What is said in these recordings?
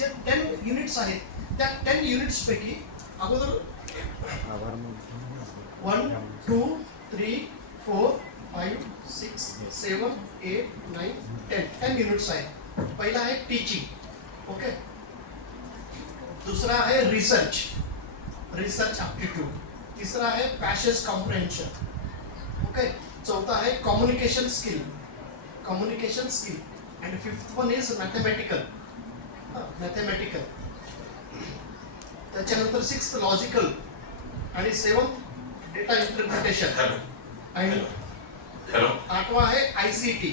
जे 10 युनिट्स आहेत त्या 10 युनिट्स पैकी अगोदर 1 2 3 4 5 6 7 8 9 10 युनिट्स आहेत. पहिला आहे टीचिंग, ओके. दुसरा आहे रिसर्च ॲप्टिट्यूड. तिसरा आहे पॅसेज कॉम्प्रिहेन्शन, ओके. चौथा आहे communication skill and fifth one is mathematical. त्याच्यानंतर सिक्स्थ लॉजिकल आणि सेवन्थ डेटा इंटरप्रिटेशन आणि आठवा आहे ICT.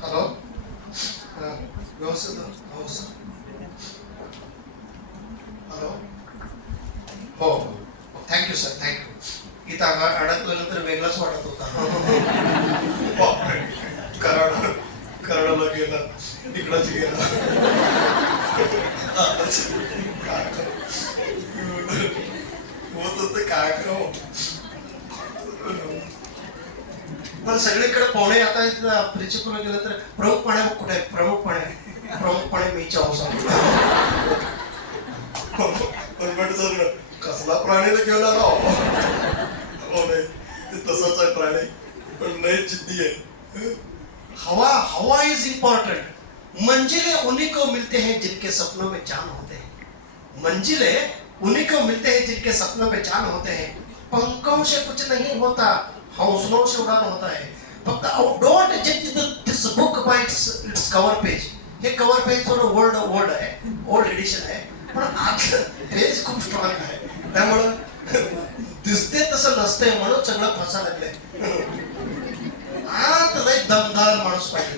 हॅलो, व्यवस्थित हॅलो. हो, थँक्यू सर, थँक्यू. इथं अडकल्यानंतर वेगळाच वाटत होता. कराडाला गेला, इकडंच गेला. होत होतं काय करावं. पण सगळीकडे पाहुणे आता प्रिन्सिपल गेलं तर प्रमुखपणे कुठे आहे? प्रमुखपणे मी चावसा. पण सर कसला प्राणीला घेऊन आला हो? नाही, ते तसाच आहे प्राणी, पण नाही जिद्दी आहे. हवा इज इम्पॉर्टंट. मंजिलें उन्हीं को मिलते हैं जिनके सपनों में जान होते हैं. मंजिलें उन्हीं को मिलते हैं जिनके सपनों में जान होते हैं. पंखों से कुछ नहीं होता, हौसलों से उड़ान होता है. फक्त डोंट जज this book by its cover page. हे कव्हर पेज थोडं ओल्ड आहे, ओल्ड एडिशन आहे, पण आतलं पेज खूप स्ट्रॉंग आहे. त्यामुळं दिसते तसं नसतंय म्हणून सगळं फसा लागलंय. आत लय दमदार माणूस पाहिजे,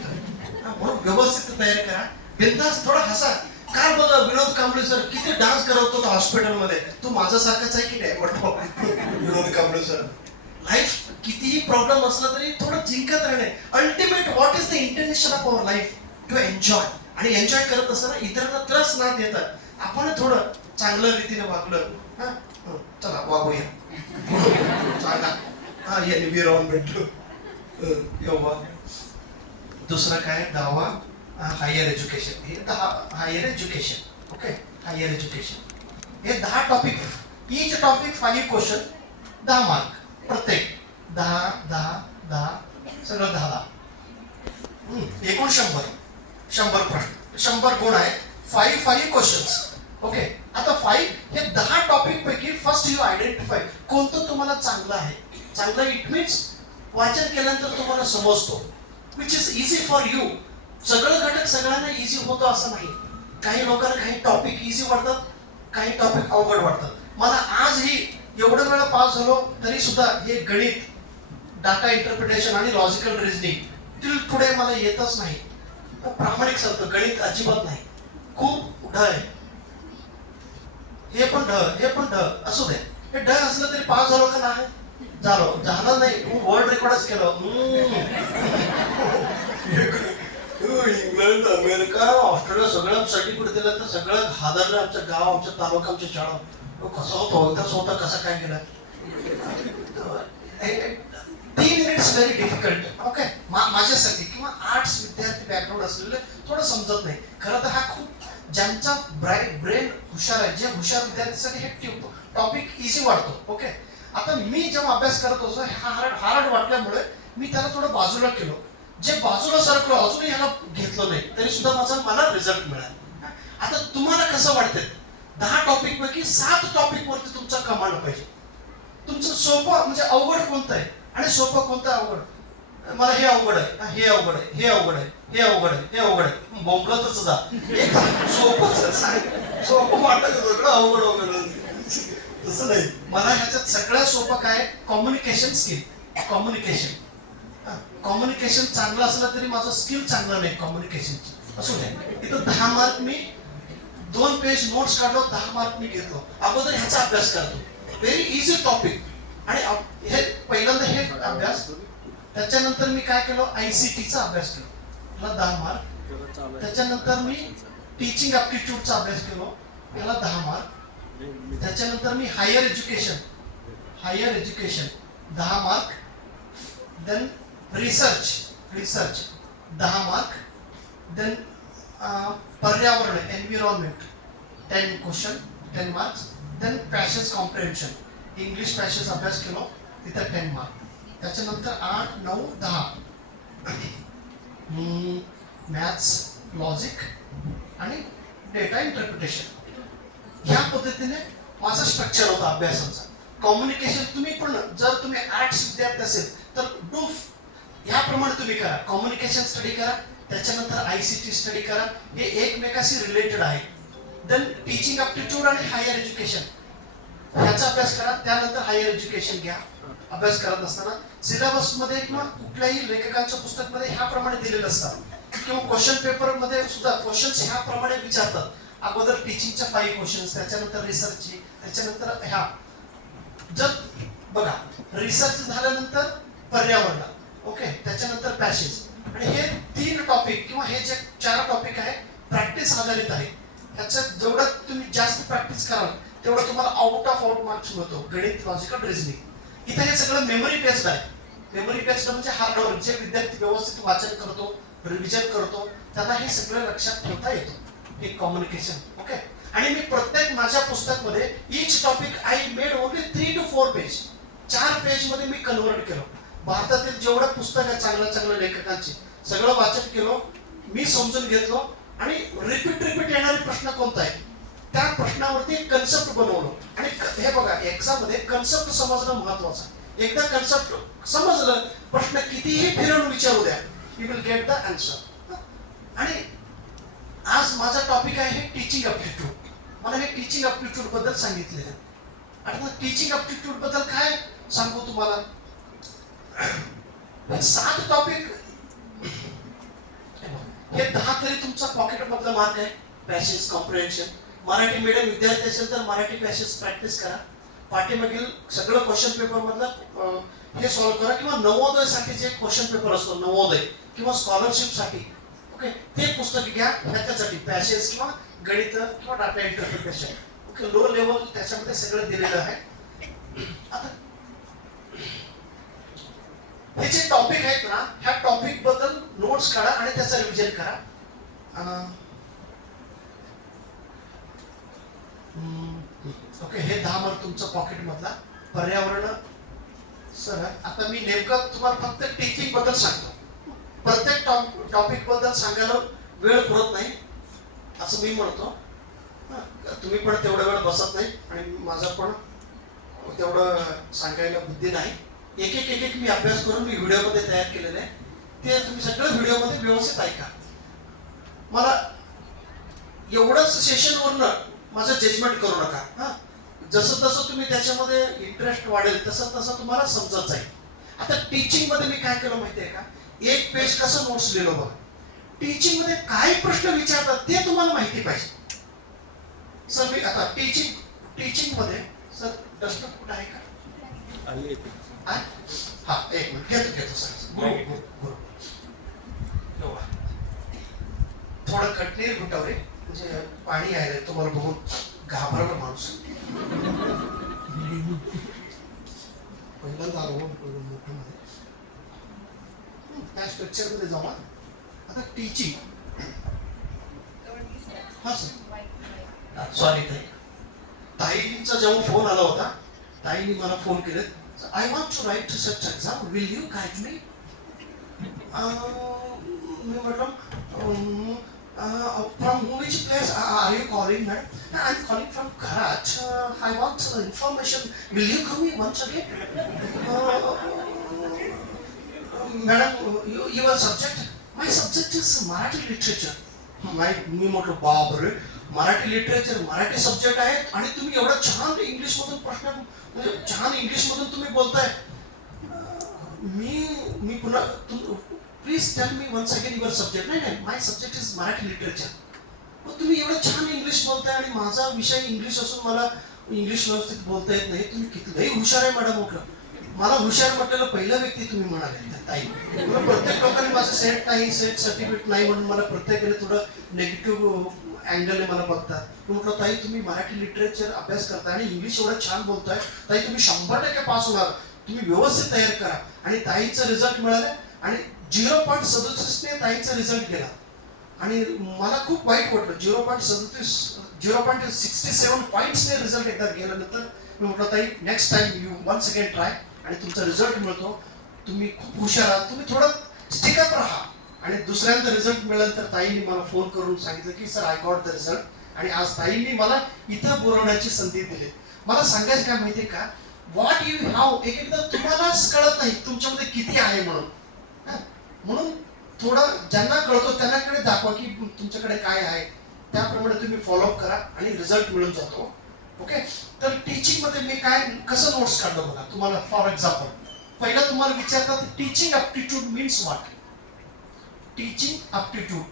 म्हणून व्यवस्थित तयारी करा. बिनधास्त थोडा हसा. काय बघा विनोद कांबळे सर किती डान्स करत होता हॉस्पिटलमध्ये. तू माझ्यासारखाच आहे की नाही म्हणतो विनोद कांबळे सर. लाईफ कितीही प्रॉब्लेम असला तरी थोडं जिंकत राहणे. Ultimate what is the intention of our life? To enjoy. आणि एन्जॉय करत असताना इतरांना त्रस न देता आपण थोडं चांगल्या रीतीने वागलं. चला वागूया, सांगा. एन्व्हायरमेंट. दुसरं काय? 10वा हायर एज्युकेशन. हे 10 higher education, okay. Higher education हे 10 topic, each topic 5 question, 10 mark प्रत्येक. 10 सगळं 10. एकूण 100 प्रश्न, 100 गुण आहेत. 5 क्वेश्चन्स, ओके. आता 5 हे 10 टॉपिक पैकी फर्स्ट यू आयडेंटिफाय कोणतं तुम्हाला चांगलं आहे. चांगलं इट मीन्स वाचन केल्यानंतर तुम्हाला समजतो, which is easy for you. सगळं घटक सगळ्यांना इझी होतो असं नाही. काही लोकांना काही टॉपिक इझी वाटतात, काही टॉपिक अवघड वाटतात. मला आजही एवढं वेळा पास झालो तरी सुद्धा हे गणित, डाटा इंटरप्रिटेशन आणि लॉजिकल रिझनिंग टिल टुडे मला येतच नाही. प्रामाणिक सांगतो, गणित अजिबात नाही, खूप ढ आहे. हे पण ढ असू दे. हे ढ असलं तरी पास झालो का नाही? झालं नाही. तू वर्ल्ड रेकॉर्डच केलं. इंग्लंड, अमेरिका, ऑस्ट्रेलिया सगळं सर्टिफिकेट दिलं तर सगळं हादरलं. आमचं गाव, आमचं तालुका, आमच्या शाळा. कसं होतं कसं काय केलं. 3 मिनिट्स व्हेरी डिफिकल्ट, ओके. माझ्यासाठी किंवा आर्ट्स विद्यार्थी बॅकग्राऊंड असलेले थोडं समजत नाही. खरं तर हा खूप ज्यांचा ब्रेन हुशार आहे, जे हुशार विद्यार्थ्यांसाठी हे टॉपिक इझी वाटतो, ओके. आता मी जेव्हा अभ्यास करत होतो हा हार्ड वाटल्यामुळे मी त्याला थोडं बाजूला केलं. जे बाजूला सरकलो अजूनही ह्याला घेतलं नाही तरी सुद्धा मला रिझल्ट मिळाला. आता तुम्हाला कसं वाटतंय? 10 टॉपिक पैकी 7 टॉपिक वरती तुमचा कमांड पाहिजे. तुमचं सोपं म्हणजे अवघड कोणतं आहे आणि सोपं कोणतं अवघड. मला हे अवघड आहे, हे अवघड आहे, हे अवघड आहे, हे अवघड आहे, हे अवघड आहे. बोंबलतच जा. सोपं वाटत सगळं अवघड. तसं नाही. मला ह्याच्यात सगळ्यात सोपं काय? Communication skill. कम्युनिकेशन चांगलं असलं तरी माझं स्किल चांगलं नाही कम्युनिकेशनची. असू दे. इथं 10 मार्क मी 2 पेज नोट्स काढलो, 10 मार्क मी घेतलो. अगोदर ह्याचा अभ्यास करतो, व्हेरी इझी टॉपिक. आणि हे पहिल्यांदा हे अभ्यास, त्याच्यानंतर मी काय केलं, ICTचा अभ्यास केला, त्याला 10 मार्क. त्याच्यानंतर मी टीचिंग ॲप्टिट्यूडचा अभ्यास केलो, त्याला 10 मार्क. त्याच्यानंतर मी higher education 10 mark. Then research 10 mark. Then पर्यावरण environment 10 question 10 marks. Then passage comprehension, English passage अभ्यास केलो, तिथं 10 मार्क. त्याच्यानंतर 8, 9, 10 मॅथ्स, लॉजिक आणि डेटा इंटरप्रिटेशन. ह्या पद्धतीने माझा स्ट्रक्चर होता अभ्यासाचा. कम्युनिकेशन तुम्ही पण, जर तुम्ही आर्ट्स विद्यार्थी असेल तर ह्याप्रमाणे तुम्ही करा. कम्युनिकेशन स्टडी करा, त्याच्यानंतर ICT स्टडी करा, हे एकमेकाशी रिलेटेड आहे. देन टीचिंग ॲप्टिट्यूड आणि हायर एज्युकेशन ह्याचा अभ्यास करा. त्यानंतर हायर एज्युकेशन घ्या. अभ्यास करत असताना सिलेबसमध्ये किंवा कुठल्याही लेखकांच्या पुस्तकमध्ये ह्याप्रमाणे दिलेलं असतात, किंवा क्वेश्चन पेपरमध्ये सुद्धा क्वेश्चन्स ह्याप्रमाणे विचारतात. अगोदर टीचिंगच्या 5 क्वेश्चन्स, त्याच्यानंतर रिसर्चची, त्याच्यानंतर ह्या. जर बघा, रिसर्च झाल्यानंतर पर्यावरण, ओके, त्याच्यानंतर पॅसेज. आणि हे 3 टॉपिक किंवा हे जे 4 टॉपिक आहे प्रॅक्टिस आधारित आहे. ह्याचं जेवढं तुम्ही जास्त प्रॅक्टिस कराल तेवढं तुम्हाला आउट ऑफ मार्क्स मिळतो. गणित, लॉजिकल, रिझनिंग. इथे हे सगळं मेमरी बेस्ड आहे. मेमरी बेस्ड म्हणजे हार्डवर जे विद्यार्थी व्यवस्थित वाचन करतो, रिव्हिजन करतो, त्यांना हे सगळं लक्षात ठेवता येतो. हे कम्युनिकेशन, ओके. आणि मी प्रत्येक माझ्या पुस्तकमध्ये each topic I made only 3 to 4 page, 4 page मध्ये मी कन्वर्ट केलं. भारतातील जेवढं पुस्तक आहे चांगल्या लेखकांची सगळं वाचन केलं, मी समजून घेतलो. आणि रिपीट येणारे प्रश्न कोणता आहे त्या प्रश्नावरती एक कन्सेप्ट बनवलं. आणि हे बघा, एक्झाम मध्ये कन्सेप्ट समजणं महत्वाचं. एकदा कन्सेप्ट समजलं, प्रश्न कितीही फिरून विचारू द्या, you will get the answer. आणि आज माझा टॉपिक आहे टीचिंग ॲप्टिट्यूड. मला हे टीचिंग ॲप्टिट्यूड बद्दल सांगितलेलं आहे. आता टीचिंग ॲप्टिट्यूड बद्दल काय सांगू तुम्हाला. 7 टॉपिक, हे 10 तरी तुमचा पॉकेट मधला मार्क आहे. पॅसेज कॉम्प्रिहेन्शन, मराठी मीडियम विद्यार्थी असेल तर मराठी पॅसेज प्रॅक्टिस करा. पाठीमागील सगळं क्वेश्चन पेपर मधलं हे सॉल्व्ह करा. किंवा नवोदयसाठी जे क्वेश्चन पेपर असतो, नवोदय किंवा स्कॉलरशिपसाठी, ओके, ते पुस्तक घ्या. ह्याच्यासाठी पॅसेज किंवा गणित किंवा data interpretation, okay, low level त्याच्यामध्ये सगळं दिलेलं आहे. आता हे जे टॉपिक आहेत ना, ह्या टॉपिक बद्दल नोट्स काढा आणि त्याचं रिव्हिजन करा. ओके, हे 10 मार्क तुमचं पॉकेट मधला. पर्यावरण सर, आता मी नेमकं तुम्हाला फक्त टीचिंग बद्दल सांगतो. प्रत्येक टॉपिक बद्दल सांगायला वेळ पुरत नाही असं मी म्हणतो. तुम्ही पण तेवढा वेळ बसत नाही आणि माझं पण तेवढं सांगायला बुद्धी नाही. एक मी अभ्यास करून मी व्हिडिओमध्ये तयार केलेलं आहे. ते तुम्ही सगळं व्हिडिओमध्ये व्यवस्थित ऐका. मला एवढंच सेशनवरनं माझं जजमेंट करू नका. हां, जसं तसं तुम्ही त्याच्यामध्ये इंटरेस्ट वाढेल तसं तुम्हाला समजत जाईल. आता टीचिंग मध्ये मी काय केलं माहिती आहे का, 1 पेज कसं नोट्स लिहिलं बघा. टीचिंग मध्ये काय प्रश्न विचारतात ते तुम्हाला माहिती पाहिजे. सर मी आता टीचिंग मध्ये सर डस्टर कुठं आहे का? हा, 1 मिनिट घेतो सर. थोडं कटणीर घुटाव रे, म्हणजे पाणी आहे तुम्हाला बघून घाबरला माणूस. पहिल्यांदा आलो मोठ्या मध्ये त्या स्ट्रक्चर मध्ये जाऊ. आता टीचिंग, हा सर सॉरी ताईंचा जेव्हा फोन आला होता, ताईंनी मला फोन केले, I want to write such exam, will you guide me. मी म्हटलं from which place are you calling, madam? I'm calling from Kharach. I want information. Will you come here once again? Madam, your subject? My subject is Marathi literature. मी म्हटलं बापरे, Marathi literature, Marathi subject आहेत आणि तुम्ही एवढं छान English मधून प्रश्न, म्हणजे छान इंग्लिश मधून तुम्ही बोलताय. मी पुन्हा please tell me once again your subject. नाही, my subject is Marathi literature. मग तुम्ही एवढं छान इंग्लिश बोलताय आणि माझा विषय इंग्लिश असून मला इंग्लिश व्यवस्थित बोलता येत नाही, तुम्ही किती हुशार आहे मॅडम म्हटलं. मला हुशार म्हटलेलं पहिला व्यक्ती तुम्ही म्हणाले ताई. मला प्रत्येक लोकांनी माझं सेट नाही, सेट सर्टिफिकेट नाही म्हणून मला प्रत्येकाने थोडं निगेटिव्ह अँगलने मला बघतात. मी म्हटलं ताई तुम्ही मराठी लिटरेचर अभ्यास करताय आणि इंग्लिश एवढं छान बोलताय, ताई तुम्ही 100% पास होणार, तुम्ही व्यवस्थित तयार करा. आणि ताईचं रिझल्ट मिळालं आणि 0.67 ताईचा रिझल्ट गेला आणि मला खूप वाईट वाटलं. 0.67 पॉईंट्सने रिझल्ट एकदा गेल्यानंतर मी म्हटलं ताई next time you once again try आणि तुमचा रिझल्ट मिळतो, तुम्ही खूप हुशार आहात, तुम्ही थोडं स्टिकअप राहा. आणि दुसऱ्यांदा रिझल्ट मिळाल्यानंतर ताईंनी मला फोन करून सांगितलं की sir I got the result. आणि आज ताईंनी मला इथं बोलवण्याची संधी दिली. मला सांगायचं काय माहितीये का, व्हॉट यू हॅव एकदा तुम्हालाच कळत नाही तुमच्यामध्ये किती आहे म्हणून. म्हणून थोडं ज्यांना कळतो त्यांनाकडे दाखवा की तुमच्याकडे काय आहे, त्याप्रमाणे तुम्ही फॉलोअप करा आणि रिझल्ट मिळून जातो. ओके. तर टीचिंग मध्ये मी काय कसं नोट्स काढलं बघा तुम्हाला. फॉर एक्झाम्पल पहिला तुम्हाला विचारतात teaching aptitude means what. Teaching aptitude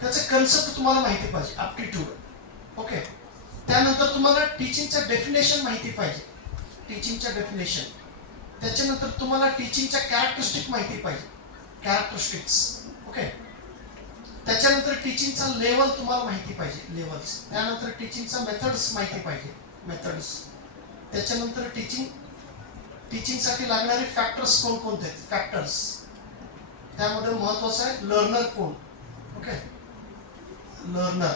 त्याचं कन्सेप्ट तुम्हाला माहिती पाहिजे, अप्टिट्यूड. ओके. त्यानंतर तुम्हाला टीचिंगचं डेफिनेशन माहिती पाहिजे, टीचिंगचं डेफिनेशन. त्याच्यानंतर तुम्हाला टीचिंगच्या कॅरेक्टरिस्टिक माहिती पाहिजे, कॅरेक्टरिस्टिक्स. ओके. त्याच्यानंतर टीचिंगचा लेवल तुम्हाला माहिती पाहिजे, लेवल्स. त्यानंतर टीचिंगचा मेथड्स माहिती पाहिजे, मेथड्स. त्याच्यानंतर टीचिंगसाठी लागणारे फॅक्टर्स कोणकोणते आहेत, फॅक्टर्स. त्यामध्ये महत्वाचं आहे लर्नर कोण. Okay, learner.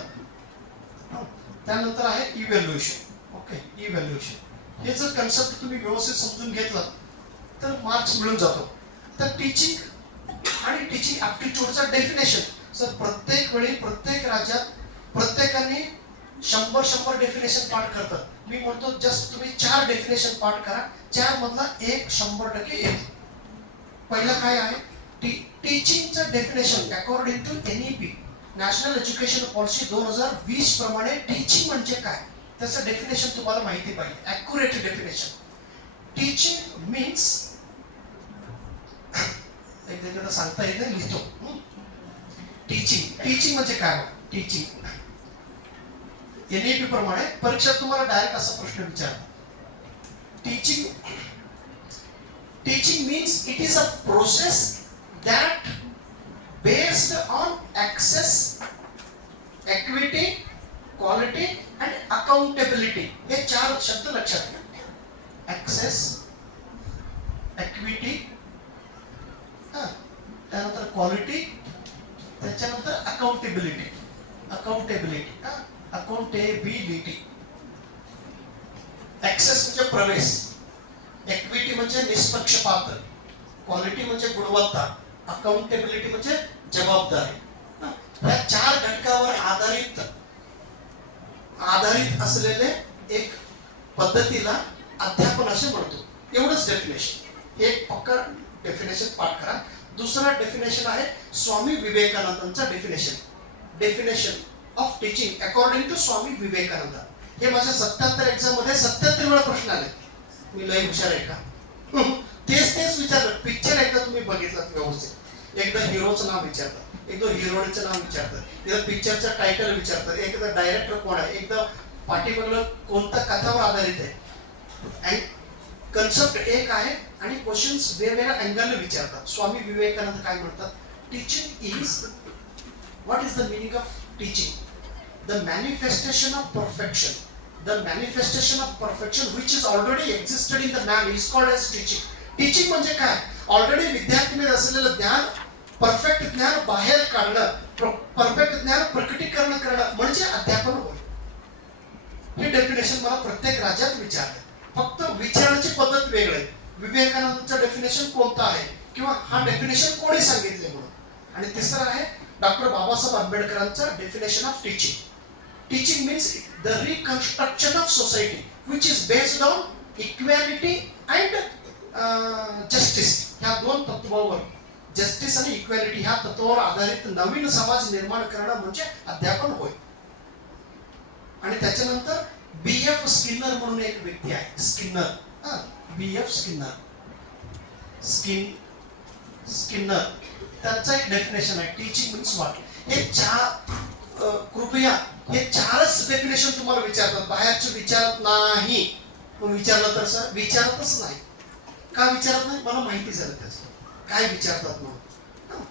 त्यानंतर आहे इव्हॅल्युएशन. Okay, evaluation. हे जर कन्सेप्ट तुम्ही व्यवस्थित समजून घेतलं तर मार्क्स मिळून जातो. तर टीचिंग आणि टीचिंग ॲप्टिट्यूडचं डेफिनेशन. सर प्रत्येक वेळी प्रत्येक राज्यात प्रत्येकाने 100 डेफिनेशन पाठ करतात. मी म्हणतो जस्ट तुम्ही 4 डेफिनेशन पाठ करा, 4 मधला एक 100% येईल. पहिलं काय आहे, टीचिंगचं definition according to NEP national education policy 2020 प्रमाणे टीचिंग म्हणजे काय त्याचं डेफिनेशन तुम्हाला माहिती पाहिजे, ॲक्युरेट डेफिनेशन. टीचिंग मीन्स एकदा सांगता येत नाही, लिहितो. टीचिंग म्हणजे काय. टीचिंग NEP प्रमाणे परीक्षेत तुम्हाला डायरेक्ट असा प्रश्न विचारतात. Teaching means it is a process that based on access, equity, quality and accountability. हे 4 शब्द लक्षात घ्या. ॲक्सेस, इक्विटी, त्यानंतर क्वालिटी, त्याच्यानंतर अकाउंटेबिलिटी. ॲक्सेस म्हणजे प्रवेश, इक्विटी म्हणजे निष्पक्षपात, क्वालिटी म्हणजे गुणवत्ता, अकाउंटेबिलिटी म्हणजे जबाबदारी. या 4 घटकावर आधारित असलेले एक पद्धतीला अध्यापन असे म्हणतो. एवढंच डेफिनेशन. एक पक्का डेफिनेशन पाठ करा. दुसरा डेफिनेशन आहे स्वामी विवेकानंदांचा definition of teaching according to Swami Vivekananda. हे माझ्या 77 एक्झाम मध्ये 77 वेळा प्रश्न आले. मी लय हुशार आहे का. तेच विचारलं. पिक्चर एकदा तुम्ही बघितलं व्यवस्थित, एकदा हिरोचं नाव विचारतात, एकदा हिरोईनचं नाव विचारतात, एकदा पिक्चरचं टायटल विचारतात, एकदा डायरेक्टर कोण आहे, एकदा पाठीमागलं कोणत्या कथावर आधारित आहे. आणि कन्सेप्ट एक आहे आणि क्वेश्चन्स वेगवेगळ्या अँगलने विचारतात. स्वामी विवेकानंद काय म्हणतात, teaching is, what is the meaning of teaching? The manifestation of perfection. The manifestation of perfection which is already existed in the man is called as teaching. Teaching म्हणजे काय, ऑलरेडी विद्यार्थीमध्ये असलेलं ज्ञान, परफेक्ट ज्ञान बाहेर काढणं, परफेक्ट ज्ञान प्रकटीकरण करणं म्हणजे अध्यापन होय. हे डेफिनेशन मला प्रत्येक राज्यात विचारलं. फक्त विचारण्याची पद्धत वेगळी आहे. विवेकानंदचं डेफिनेशन कोणतं आहे किंवा हा डेफिनेशन कोणी सांगितले म्हणून. आणि तिसरं आहे डॉक्टर बाबासाहेब आंबेडकरांचं definition of teaching. Teaching means the reconstruction of society which is based on equality and justice. ह्या 2 तत्वावर, जस्टिस आणि इक्वॅलिटी ह्या तत्वावर आधारित नवीन समाज निर्माण करणं म्हणजे अध्यापन होय. आणि त्याच्यानंतर BF स्किनर म्हणून एक व्यक्ती आहे, BF स्किनर, त्यांचं एक डेफिनेशन आहे टीचिंग मीन्स व्हॉट. हे कृपया हे 4च डेफिनेशन तुम्हाला विचारतात, बाहेरचे विचारत नाही. मग विचारलं तर सर विचारतच नाही. का विचारत नाही मला माहिती झालं त्याचं काय विचारतात म्हणून.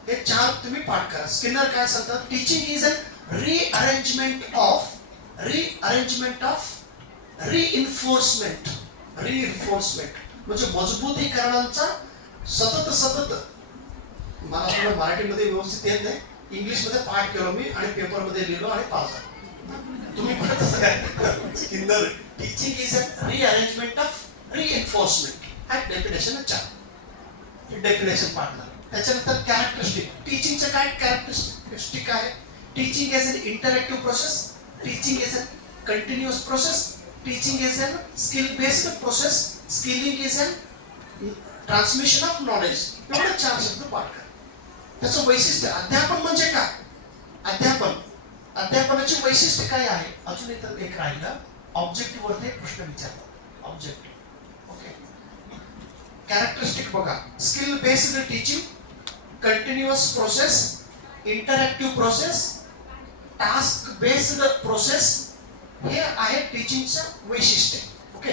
हे 4 तुम्ही पाठ करा. स्किनर काय सांगतात, teaching is a rearrangement of reinforcement म्हणजे मजबूतीकरणांचा सतत. मला थोडं मराठीमध्ये व्यवस्थित येत नाही, इंग्लिशमध्ये पाठ केलो मी आणि पेपरमध्ये लिहिलो आणि पास झालो. तुम्ही पण तसं काय Skinner teaching is a rearrangement of reinforcement. हा डेफिनेशन 4 डेफिनेशन पाठ झालं. त्याच्यानंतर कॅरेक्टरिस्टिक. टीचिंगचं काय कॅरेक्टरिस्टिक आहे. Teaching is an interactive process, teaching is a continuous process, teaching is an skill based process, skilling is an transmission of knowledge. एवढे 4 शब्द पाठ करा. त्याचं वैशिष्ट्य, अध्यापन म्हणजे काय, अध्यापनाची वैशिष्ट्य काय आहे. अजून इथं एक राहिलं, ऑब्जेक्टिव्ह वरती प्रश्न विचारतात. Objective okay. कॅरेक्टरिस्टिक बघा, skill based teaching, continuous process, interactive process, task based process. हे आहे टीचिंगचं वैशिष्ट्य. ओके.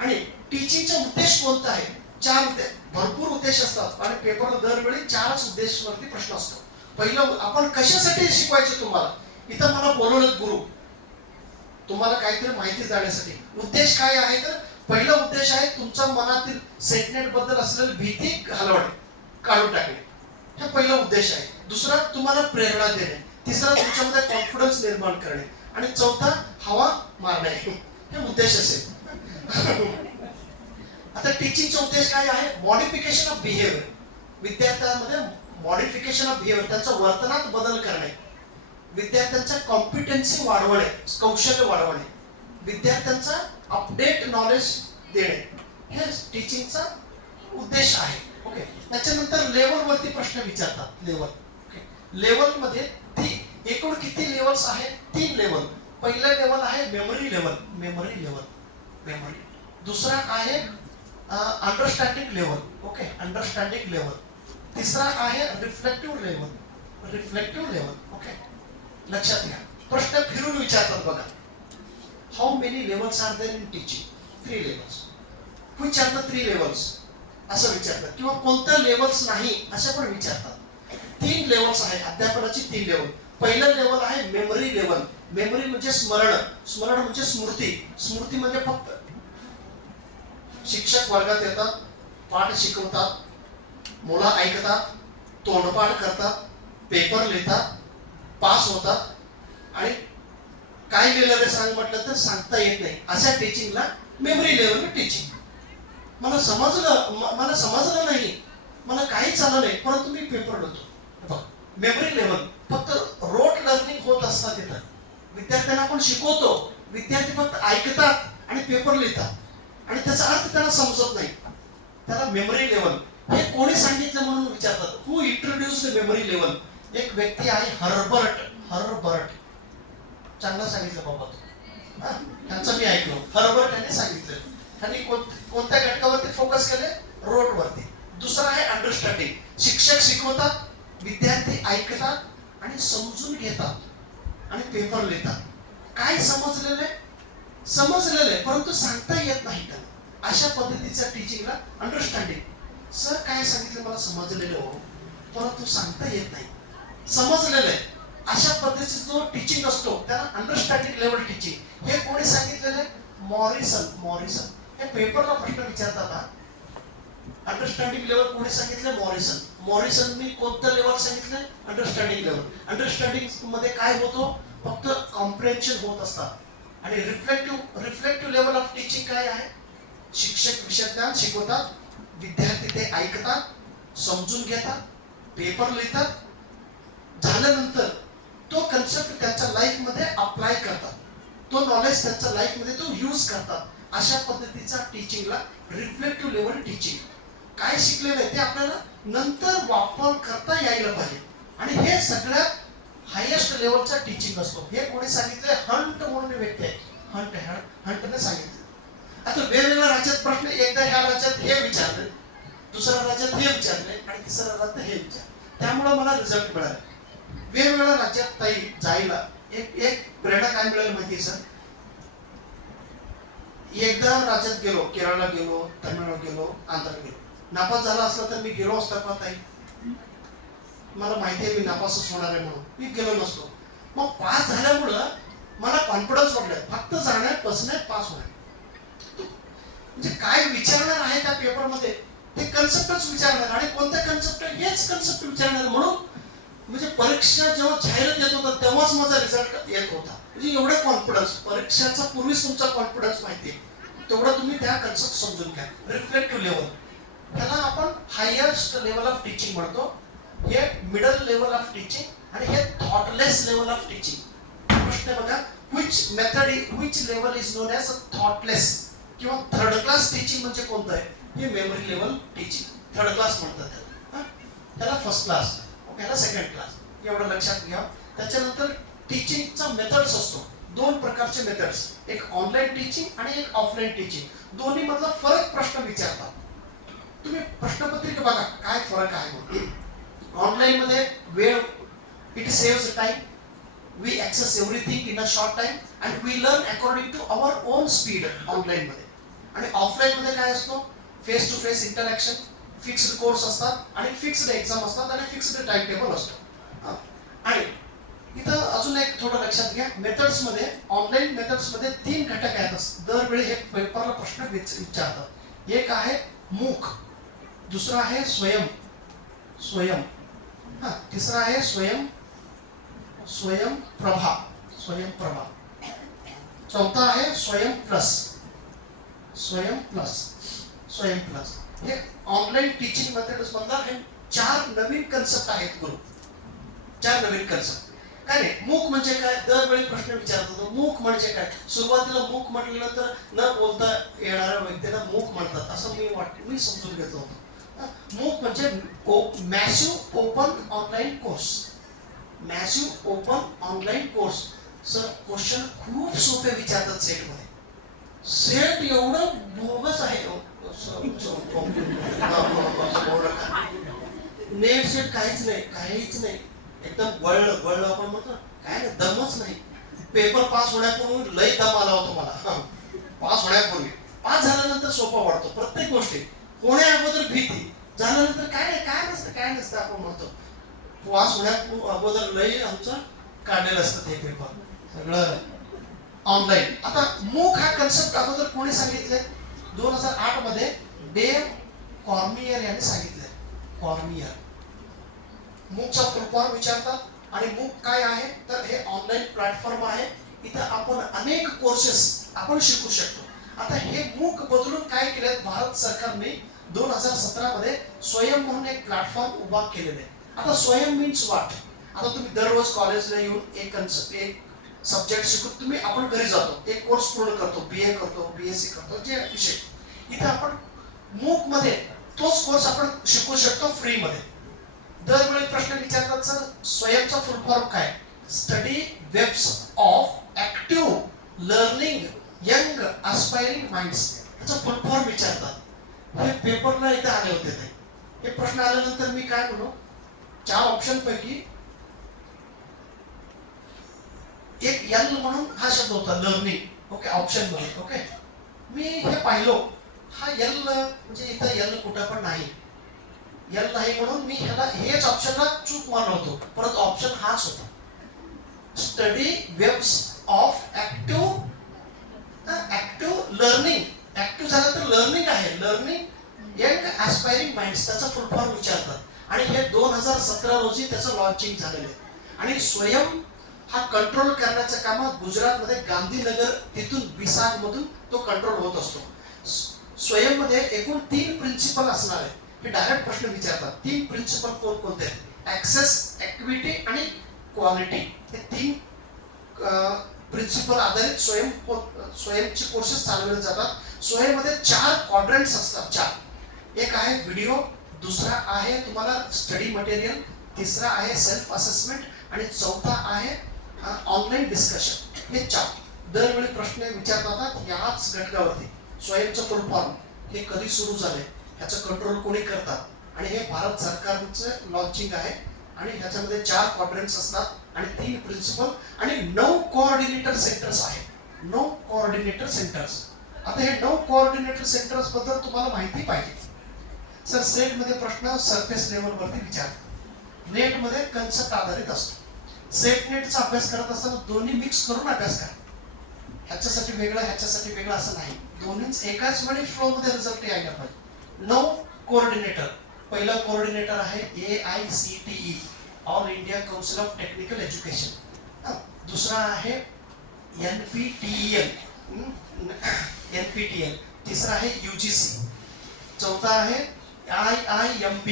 आणि टीचिंगचा उद्देश कोणता आहे. 4 उद्देश, भरपूर उद्देश असतात आणि पेपरला दरवेळी 4च उद्देशावरती प्रश्न असतो. पहिलं, आपण कशासाठी शिकवायचे तुम्हाला. इथं मला बोलवलं गुरु तुम्हाला काहीतरी माहिती देण्यासाठी. उद्देश काय आहे तर पहिला उद्देश आहे तुमच्या मनातील सेटनेट बद्दल असलेली भीती घालवणे, काढून टाकणे. हा पहिला उद्देश आहे. दुसरा, तुम्हाला प्रेरणा देणे. तिसरा, तुमच्यामध्ये कॉन्फिडन्स निर्माण करणे. आणि चौथा, हवा मारणे. हे उद्देश असेल. आता टीचिंगचा उद्देश काय आहे. Modification of behaviour. विद्यार्थ्यांमध्ये मॉडिफिकेशन ऑफ बिहेवियर, त्यांच्या वर्तनात बदल करणे, विद्यार्थ्यांचा कॉम्पिटन्सी वाढवणे, कौशल्य वाढवणे, विद्यार्थ्यांचा अपडेट नॉलेज देणे. हे टीचिंगचा उद्देश आहे. ओके. त्याच्यानंतर लेवलवरती प्रश्न विचारतात. लेवल मध्ये एकूण किती लेवल्स आहेत. 3 लेवल. पहिला लेवल आहे मेमरी लेवल. दुसरा आहे understanding level. Okay. Understanding level. तिसरा आहे रिफ्लेक्टिव्ह लेवल. ओके. लक्षात घ्या. प्रश्न फिरून विचारतात बघा. How many levels are there in teaching. 3 levels. Which are the 3 levels असं विचारतात. किंवा कोणत्या लेवल्स नाही अशा पण विचारतात. 3 लेवल्स आहे अध्यापनाची. 3 लेवल. पहिलं लेवल आहे मेमरी लेवल. मेमरी म्हणजे स्मरण म्हणजे स्मृती म्हणजे फक्त शिक्षक वर्गात येतात, पाठ शिकवतात, मुलं ऐकतात, तोंडपाठ करतात, पेपर लिहितात, पास होतात आणि काय लिहिलं रे सांग म्हटलं तर सांगता येत नाही. अशा टीचिंगला मेमरी लेवल टीचिंग. मला समजलं नाही, मला काहीच आलं नाही, परंतु मी पेपर लिहितो. मेमरी लेवल फक्त रोट लर्निंग होत असतात. तिथं विद्यार्थ्यांना आपण शिकवतो, विद्यार्थी फक्त ऐकतात आणि पेपर लिहितात आणि त्याचा अर्थ त्यांना समजत नाही. त्याला मेमरी लेवल. हे कोणी सांगितलं म्हणून विचारतात. हु इंट्रोड्यूस्ड मेमरी लेवल. एक व्यक्ती आहे हर्बर्ट. चांगलं सांगितलं बाबा तू. त्यांचं मी ऐकलो. हर्बर्ट यांनी सांगितलं. त्यांनी कोणत्या घटकावरती फोकस केले. रोट वरती. दुसरा आहे अंडरस्टँडिंग. शिक्षक शिकवतात, विद्यार्थी ऐकतात आणि समजून घेतात आणि पेपर लिहितात. काय समजलेलं आहे परंतु सांगता येत नाही त्यांना. अशा पद्धतीच्या टीचिंगला अंडरस्टँडिंग. सर काय सांगितलं मला समजलेलं हो, परंतु सांगता येत नाही. समजलेलं आहे अशा पद्धतीचा जो टीचिंग असतो त्याला अंडरस्टँडिंग लेवल टीचिंग. हे कोणी सांगितलेलं आहे. मॉरिसन. हे पेपरला प्रश्न विचारतात. अंडरस्टँडिंग लेवल कोणी सांगितलं. मॉरिसननी कोणतं लेवल सांगितलं. Understanding level. अंडरस्टँडिंग मध्ये काय होतो, फक्त कॉम्प्रिहेन्शन होत असतात. आणि रिफ्लेक्टिव्ह लेवल ऑफ टीचिंग काय आहे. शिक्षक विषय ज्ञान शिकवतात, विद्यार्थी ते ऐकतात, समजून घेतात, पेपर लिहितात, झाल्यानंतर तो कन्सेप्ट त्यांच्या लाईफ मध्ये अप्लाय करतात, तो नॉलेज त्यांच्या लाईफ मध्ये तो यूज करतात. अशा पद्धतीचा टीचिंगला रिफ्लेक्टिव्ह लेवल टीचिंग. काय शिकलेलं आहे ते आपल्याला नंतर वापर करता यायला पाहिजे. आणि हे सगळ्यात हायेस्ट लेवलचा टीचिंग असतो. हे कोणी सांगितलंय. हंट म्हणून व्यक्ती आहे. हंटने सांगितलं. आता वेगवेगळ्या राज्यात प्रश्न, एकदा ह्या राज्यात हे विचारले, दुसऱ्या राज्यात हे विचारले आणि तिसऱ्या राज्यात हे विचारले, त्यामुळे मला रिझल्ट मिळाला. वेगवेगळ्या राज्यात जायला एक प्रेरणा काय मिळेल माहिती सर. एकदा राज्यात गेलो, केरळला गेलो, तमिळनाडू गेलो, आंध्र गेलो, नापास झाला असला तर मी गेलो असता का ताई? मला माहिती आहे मी नापासच होणार आहे म्हणून मी गेलो नसतो. मग पास झाल्यामुळं मला कॉन्फिडन्स वाटलं, फक्त जाण्यात बसण्यात पास होणार. म्हणजे काय विचारणार आहे त्या पेपरमध्ये ते कन्सेप्टच विचारणार, आणि कोणत्या कन्सेप्ट हेच कन्सेप्ट विचारणार. म्हणून म्हणजे परीक्षा जेव्हा जाहिरात येत होता तेव्हाच माझा रिझल्ट येत होता. म्हणजे एवढं कॉन्फिडन्स, परीक्षाचा पूर्वीच तुमचा कॉन्फिडन्स माहिती आहे तेवढं तुम्ही त्या कन्सेप्ट समजून घ्या. रिफ्लेक्टिव्ह लेवल, त्याला आपण हायेस्ट लेवल ऑफ टीचिंग म्हणतो, हे मिडल लेवल ऑफ टीचिंग आणि हे थॉटलेस लेवल ऑफ टीचिंग. प्रश्न बघा, which level is known as thoughtless किंवा थर्ड क्लास टीचिंग म्हणजे कोणतं आहे? हे memory level teaching, third class म्हणतात त्याला. त्याला फर्स्ट क्लास, याला सेकंड क्लास, एवढं लक्षात घ्या. त्याच्यानंतर टीचिंगचा मेथड्स असतो, दोन प्रकारचे मेथड्स, एक ऑनलाईन टीचिंग आणि एक ऑफलाईन टीचिंग. दोन्ही मधला फरक प्रश्न विचारतात. तुम्ही प्रश्नपत्रिका बघा काय फरक आहे. ऑनलाईन मध्ये वेळ, it saves time, we access everything in a short time and we learn according to our own speed online मध्ये. आणि ऑफलाईन मध्ये काय असतो? Face to face interaction, fixed course असतात आणि फिक्स्ड एक्झाम असतात आणि फिक्स्ड टाइम टेबल असतो. आणि इथं अजून एक थोडं लक्षात घ्या, मेथड्स मध्ये, ऑनलाईन मेथड्स मध्ये 3 घटक आहेत. दरवेळी हे पेपरला प्रश्न विचारतात. एक आहे मूक, दुसरा आहे स्वयं, तिसरा आहे स्वयंप्रभा, चौथा आहे स्वयं प्लस. हे ऑनलाईन टीचिंग मेथड्स मधला हे 4 नवीन कन्सेप्ट आहेत गुरु. 4 नवीन कन्सेप्ट. काय नाही, मूक म्हणजे काय? दरवेळी प्रश्न विचारतात. मूक म्हणजे काय? सुरुवातीला मूक म्हटल्यानंतर न बोलता येणाऱ्या व्यक्तीला मूक म्हणतात असं मी समजून घेतलं होतं. मूक म्हणजे massive open online course. Sir question खूप सोपे विचारतात सेटमध्ये. सेट एवढं बोगस आहे, नेट सेट काहीच नाही, एकदम वळलं आपण म्हणतो काय नाही, दमच नाही. पेपर पास होण्यापूर्वी लय दम आला होता मला. पास होण्यापूर्वी, पास झाल्यानंतर सोपा वाटतो प्रत्येक गोष्टी. होण्या अगोदर भीती, झाल्यानंतर काय नसतं आपण म्हणतो. पास होण्या अगोदर लय आमचं काढलेलं असतं ते पेपर सगळं ऑनलाईन. आता मूक हा कन्सेप्ट अगोदर कोणी सांगितले? 2008 मध्ये डेव्ह कॉर्मियर यांनी सांगितले. कॉर्मियर. मूकचा फुलफॉर्म विचारतात आणि मूक काय आहे तर हे ऑनलाईन प्लॅटफॉर्म आहे. इथं आपण अनेक कोर्सेस आपण शिकू शकतो. आता हे मूक बदलून काय केलं? भारत सरकारने 2017 मध्ये स्वयं म्हणून एक प्लॅटफॉर्म उभा केलेला आहे. आता स्वयं मीन्स व्हॉट? आता तुम्ही दररोज कॉलेजला येऊन एक सब्जेक्ट शिकून आपण घरी जातो, एक कोर्स पूर्ण करतो, BA करतो, BSc करतो, जे विषय. इथे आपण मूक मध्ये तोच कोर्स आपण शिकू शकतो फ्री मध्ये. दरवेळी प्रश्न विचारतात, सर स्वयंचा फुल फॉर्म काय? Study webs of active learning young aspiring minds. याचा फुल फॉर्म विचारतात. हे पेपरला एकदा आले होते ते. हे प्रश्न आल्यानंतर मी काय बोलू, 4 ऑप्शन पैकी एक एल म्हणून हा शब्द होता, लर्निंग. ओके, ऑप्शन म्हणून. ओके, मी हे पाहिलो, हा एल म्हणजे इथं एल कुठं पण नाही, एल नाही म्हणून मी ह्याला हेच ऑप्शनला चूक मारलो होतो. परत ऑप्शन हाच होता, study webs of active learning. Active झालं तर लर्निंग आहे, लर्निंग यंग ऍस्पायरिंग माइंड्स, त्याचा फुल फॉर्म विचारतात. आणि हे 2017 रोजी त्याचं लॉन्चिंग झालेलं आहे. आणि स्वयं हा कंट्रोल करण्याचं काम गुजरातमध्ये गांधीनगर तिथून बिसाग मधून तो कंट्रोल होत असतो. स्वयं मध्ये एकूण 3 प्रिन्सिपल असणार आहे. हे डायरेक्ट प्रश्न विचारतात. 3 प्रिन्सिपल कोणते आहेत? ऍक्सेस, एक्विटी आणि क्वालिटी. हे 3 प्रिन्सिपल आधारित स्वयंचे कोर्सेस चालवले जातात. स्वयंमध्ये 4 क्वाड्रंट्स असतात. 4. एक आहे व्हिडिओ, दुसरा आहे तुम्हाला स्टडी मटेरियल, तिसरा आहे सेल्फ असेसमेंट आणि चौथा आहे ऑनलाईन डिस्कशन. हे 4 दरवेळी प्रश्न विचारतात याच घटकावरती. स्वयंचं फुल फॉर्म, हे कधी सुरू झाले, ह्याचं कंट्रोल कोणी करतात, आणि हे भारत सरकारचं लॉन्चिंग आहे आणि ह्याच्यामध्ये 4 क्वाड्रंट्स असतात आणि 3 प्रिन्सिपल आणि 9 कोऑर्डिनेटर सेंटर्स आहेत. 9 कोऑर्डिनेटर सेंटर्स. आता हे 9 कोऑर्डिनेटर सेंटर्स बद्दल तुम्हाला माहिती पाहिजे. सर सेट मध्ये प्रश्न सरफेस लेवलवरती विचारतात, नेट मध्ये कन्सेप्ट आधारित असतो. सेट नेटचा अभ्यास करत असताना दोन्ही मिक्स करून अभ्यास करा. ह्याच्यासाठी वेगळं ह्याच्यासाठी वेगळं असं नाही, दोन्हीच एकाच वेळी फ्लो मध्ये रिझल्ट यायला पाहिजे. 9 कोऑर्डिनेटर. पहिला कोऑर्डिनेटर आहे AICTE, all India council of technical education. दुसरा आहे NPTEL, तिसरा आहे UGC. चौथा आहे IIMB,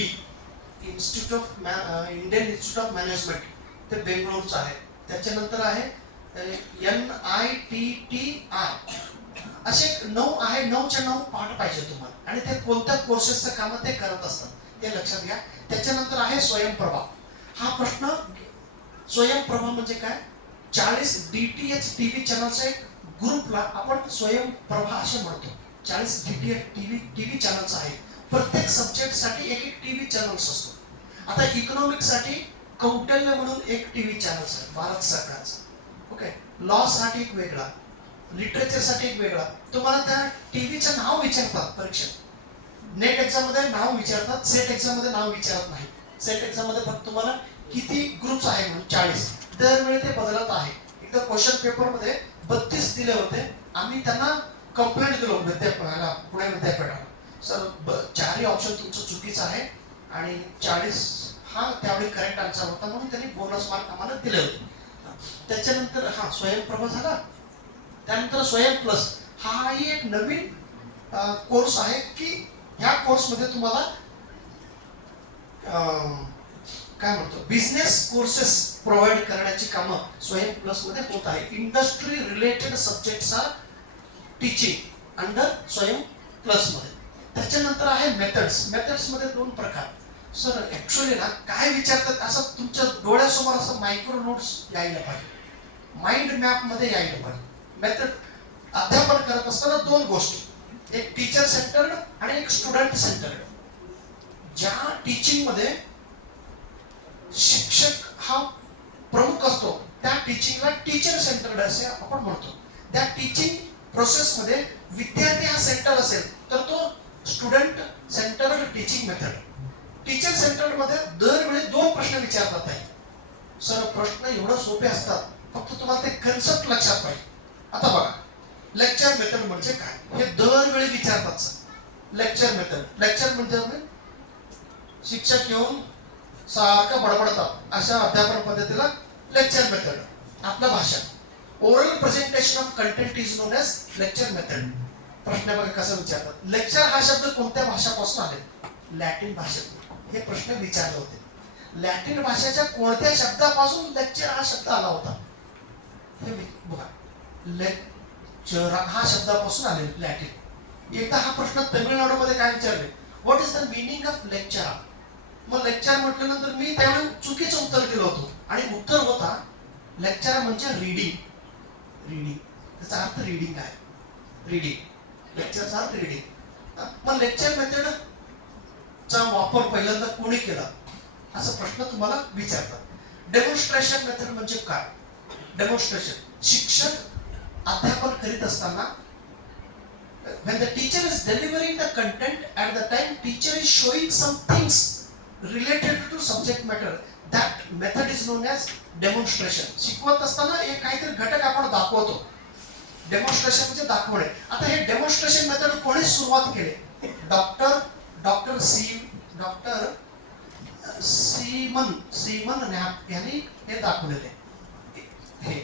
institute of Indian institute of management, ते बेंगळूरचं आहे. त्याच्यानंतर आहे NITTI. असे 9 आहे. 9च्या 9 पाठ पाहिजे तुम्हाला आणि ते कोणत्या कोर्सेसचं काम ते करत असतात ते लक्षात घ्या. त्याच्यानंतर आहे स्वयंप्रभा. हा प्रश्न, स्वयंप्रभा म्हणजे काय? 40 DTH टीव्ही चॅनलचा एक ग्रुपला आपण स्वयंप्रभा असे म्हणतो. 40 DTH टीव्ही चॅनल्स आहे. प्रत्येक सब्जेक्टसाठी एक एक टीव्ही चॅनल्स असतो. आता इकॉनॉमिक्ससाठी कौटिल्य म्हणून एक टीव्ही चॅनल आहे भारत सरकारचा. ओके, लॉ साठी एक वेगळा, लिटरेचर साठी एक वेगळा. तुम्हाला त्या टीव्हीचं नाव विचारतात परीक्षेत. नेट एक्झाम मध्ये नाव विचारतात, सेट एक्झाम मध्ये नाव विचारत नाही. सेट एक्झाम मध्ये फक्त तुम्हाला किती ग्रुप्स आहे म्हणून 40. दरवेळी ते बदलत आहे. एकदा क्वेश्चन पेपर मध्ये 32 दिले होते. आम्ही त्यांना कंप्लेंट दिलो विद्यापीठाला, पुणे विद्यापीठाला, सर 4ही ऑप्शन तुमचं चुकीचं आहे आणि 40 हा त्यावेळी करेक्ट आन्सर होता म्हणून त्यांनी बोनस मार्क आम्हाला दिले होते. त्याच्यानंतर हा स्वयंप्रभा झाला. त्यानंतर स्वयं प्लस हा एक नवीन कोर्स आहे की ह्या कोर्समध्ये तुम्हाला काय म्हणतो बिझनेस कोर्सेस प्रोव्हाइड करण्याची कामं स्वयं प्लस मध्ये होत आहे. Industry related subjects are teaching under Swayam plus मध्ये. त्याच्यानंतर आहे मेथड्स. मेथड्स मध्ये 2 प्रकार. सर ऍक्च्युअली ना काय विचारतात असं तुमच्या डोळ्यासमोर असं मायक्रो नोट्स यायला पाहिजे, माइंड मॅप मध्ये यायला पाहिजे. मेथड अध्यापन करत असताना 2 गोष्टी, एक टीचर सेंटर्ड आणि एक स्टुडंट सेंटर्ड. ज्या टीचिंग मध्ये शिक्षक हा प्रमुख असतो त्या टीचिंगला टीचर सेंटर्ड असे आपण म्हणतो. त्या टीचिंग प्रोसेस मध्ये विद्यार्थी हा सेंटर असेल तर तो student centred teaching method. Teacher centred मध्ये दरवेळी 2 प्रश्न विचारतात आहे. सर प्रश्न एवढं सोपे असतात, फक्त तुम्हाला ते कन्सेप्ट लक्षात पाहिजे. आता बघा, लेक्चर मेथड म्हणजे काय हे दरवेळी विचारतात सर. लेक्चर मेथड, लेक्चर म्हणजे शिक्षक येऊन सारखं बडबडतात अशा अध्यापन पद्धतीला लेक्चर मेथड. आपल्या भाषेत oral presentation of content is known as lecture method. प्रश्न बघा कसा विचारतात. लेक्चर हा शब्द कोणत्या भाषापासून आले? लॅटिन भाषेतून. हे प्रश्न विचारले होते. लॅटिन भाषेच्या कोणत्या शब्दापासून लेक्चर हा शब्द आला होता? हे बघा, लेक्चर हा शब्दापासून आले लॅटिन. एकदा हा प्रश्न तमिळनाडूमध्ये काय विचारले, what is the meaning of lecture? मग लेक्चर म्हटल्यानंतर मी त्यावेळी चुकीचं उत्तर दिलं होतं आणि उत्तर होता लेक्चर म्हणजे रीडिंग. रीडिंग त्याचा अर्थ रीडिंग आहे. रीडिंग, लेक्चरचा अर्थ रीडिंग. मग लेक्चर मेथड चा वापर पहिल्यांदा कोणी केला असा प्रश्न तुम्हाला विचारतात. डेमॉन्स्ट्रेशन मेथड म्हणजे काय? डेमॉन्स्ट्रेशन, शिक्षक अध्यापन करीत असताना when the teacher is delivering the content, at the time teacher is showing some things related to subject matter, that method is known as demonstration. शिकवत असताना एक काहीतरी घटक आपण दाखवतो. डेमॉन्स्ट्रेशन म्हणजे दाखवणे. आता हे डेमॉन्स्ट्रेशन मेथड कोणी सुरुवात केले? डॉक्टर सीमन नॅप यांनी हे दाखवलेले. हे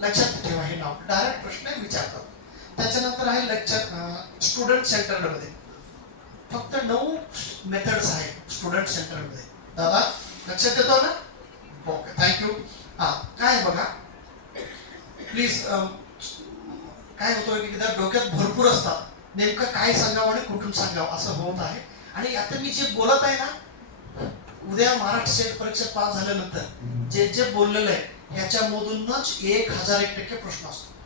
लक्षात ठेवा, हे नाव डायरेक्ट प्रश्न विचारतात. त्याच्यानंतर आहे लेक्चर स्टुडंट सेंटर्ड मध्ये. फक्त 9 मेथड्स आहेत स्टुडंट सेंटर मध्ये. दादा लक्षात येतो ना? Okay, thank you. हा काय बघा प्लीज, काय होतं की डोक्यात भरपूर असतात, नेमकं काय सांगावं आणि कुठून सांगावं असं होत आहे. आणि आता मी जे बोलत आहे ना, उद्या महाराष्ट्र स्टेट परीक्षा पास झाल्यानंतर जे जे बोललेलं आहे ह्याच्यामधूनच 1001% प्रश्न असतो.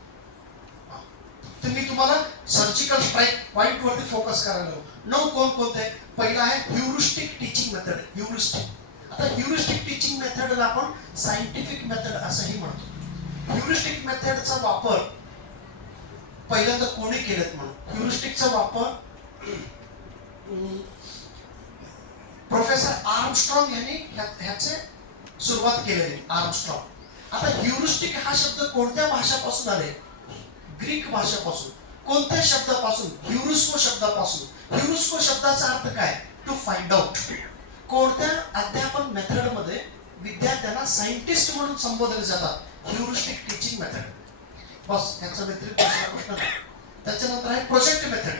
मी तुम्हाला सर्जिकल स्ट्राईक पॉइंट वरती फोकस करायला हवं. 9 कोणते? पहिला आहे ह्युरिस्टिक टीचिंग मेथड. ह्युरिस्टिक आता ह्युरिस्टिक टीचिंग मेथडला आपण सायंटिफिक मेथड असंही म्हणतो. ह्युरिस्टिक मेथडचा वापर पहिल्यांदा कोणी केलेत म्हणून, ह्युरिस्टिकचा वापर प्रोफेसर आर्मस्ट्रॉंग यांनी ह्याचे सुरुवात केलेली. आर्मस्ट्रॉंग. आता ह्युरिस्टिक हा शब्द कोणत्या भाषापासून आले? ग्रीक भाषेपासून. कोणत्या शब्दापासून? ह्युरिस्को शब्दापासून. ह्युरिस्को शब्दाचा अर्थ काय? To find out. कोणत्या अध्यापन मेथडमध्ये विद्यार्थ्यांना सायंटिस्ट म्हणून संबोधले जातात? Heuristic teaching method. बस, याचा व्यतिरिक्त दुसरा प्रश्न नाही. त्याच्यानंतर आहे project method.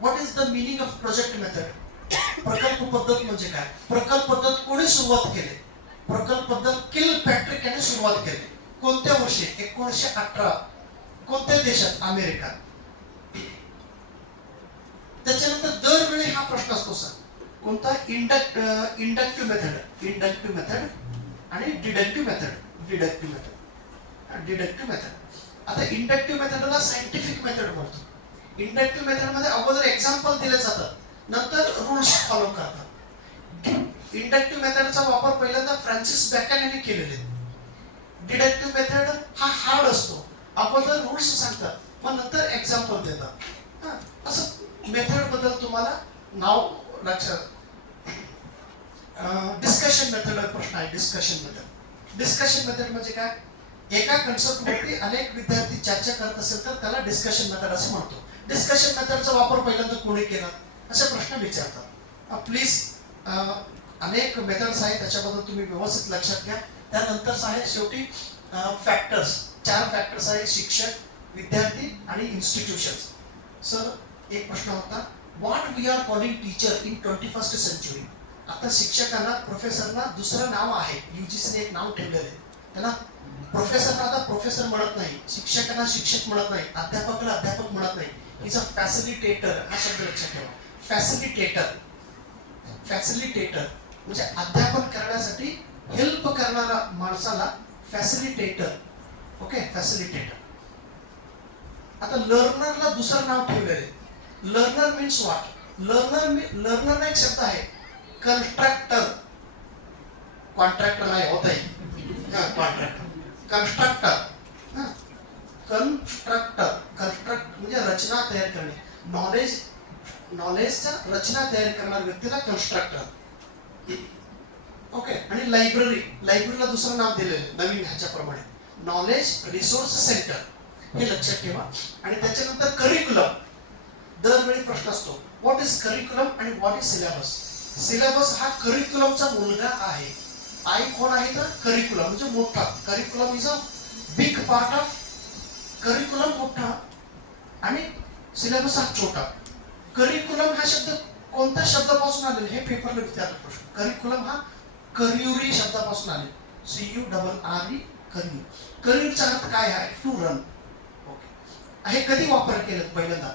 What is the meaning of project method? प्रकल्प पद्धत म्हणजे काय? प्रकल्प पद्धत कोणी सुरुवात केली? प्रकल्प पद्धत किलपॅट्रिक यांनी सुरुवात केली. कोणत्या वर्षी? 1918. कोणत्या देशात? अमेरिका. त्याच्यानंतर दरवेळी हा प्रश्न असतो सर, कोणता? Inductive method. इंडक्टिव्ह मेथड आणि deductive method. Deductive method. Deductive method. आता इंडक्टिव्ह मेथडला सायंटिफिक मेथड म्हणतो. इंडक्टिव्ह मेथड मध्ये अगोदर एक्झाम्पल दिले जातात, नंतर रूल्स फॉलो करतात. इंडक्टिव्ह मेथडचा वापर पहिल्यांदा फ्रान्सिस बॅकन यांनी केलेले. डिडक्टिव्ह मेथड हा हार्ड असतो, अगोदर रूल्स सांगतात मग नंतर एक्झाम्पल देतात. असं मेथड बद्दल तुम्हाला नाव लक्षात. डिस्कशन मेथड प्रश्न आहे. Discussion method. डिस्कशन मेथड म्हणजे काय? एका कन्सेप्टवरती अनेक विद्यार्थी चर्चा करत असेल तर त्याला डिस्कशन मेथड असं म्हणतो. डिस्कशन मेथडचा वापर पहिल्यांदा कोणी केला असे प्रश्न विचारतात. प्लीज अनेक मेथड्स आहेत, त्याच्याबद्दल तुम्ही व्यवस्थित लक्षात घ्या. त्यानंतर आहे शेवटी फॅक्टर्स. 4 फॅक्टर्स आहेत: शिक्षक, विद्यार्थी आणि इन्स्टिट्यूशन्स. सर, एक प्रश्न होता, what we are calling teacher in 21st century. आता शिक्षकांना, प्रोफेसरना दुसरं नाव आहे. युजीसीने एक नाव ठेवलेलं आहे त्यांना. प्रोफेसरना आता प्रोफेसर म्हणत नाही, शिक्षकांना शिक्षक म्हणत नाही, अध्यापकाला अध्यापक म्हणत नाही. Is a facilitator. हा शब्द लक्षात ठेवा. फॅसिलिटेटर. फॅसिलिटेटर म्हणजे अध्यापन करण्यासाठी हेल्प करणारा माणसाला फॅसिलिटेटर. Okay, facilitator. आता लर्नरला दुसरं नाव ठेवलेलं आहे. Learner means what? लर्नर एक शब्द आहे कंस्ट्रक्टर. कॉन्ट्रॅक्टर नाही होत आहे. कॉन्ट्रॅक्टर. कन्स्ट्रक्टर. कन्स्ट्रक्टर. कन्स्ट्रक्ट म्हणजे रचना तयार करणे. नॉलेजचा रचना तयार करणाऱ्या व्यक्तीला कन्स्ट्रक्टर. ओके. आणि लायब्ररी. लायब्ररीला दुसरं नाव दिलेलं नवीन ह्याच्याप्रमाणे, नॉलेज रिसोर्स सेंटर. हे लक्षात ठेवा. आणि त्याच्यानंतर करिक्युलम. दरवेळी प्रश्न असतो, व्हॉट इज करिक्युलम आणि व्हॉट इज सिलेबस. सिलेबस हा करिक्युलमचा मुलगा आहे. आई कोण आहे तर करिक्युलम म्हणजे मोठा. Curriculum is a big part of. Curriculum मोठा आणि सिलेबस हा छोटा. करिक्युलम हा शब्द कोणत्या शब्दापासून आलेला हे पेपरला विचारला प्रश्न. करिक्युलम हा करियुरी शब्दापासून आले. CURRE. करियर. करियरचा अर्थ काय आहे? To run. ओके. हे कधी वापर केलं? पहिल्यांदा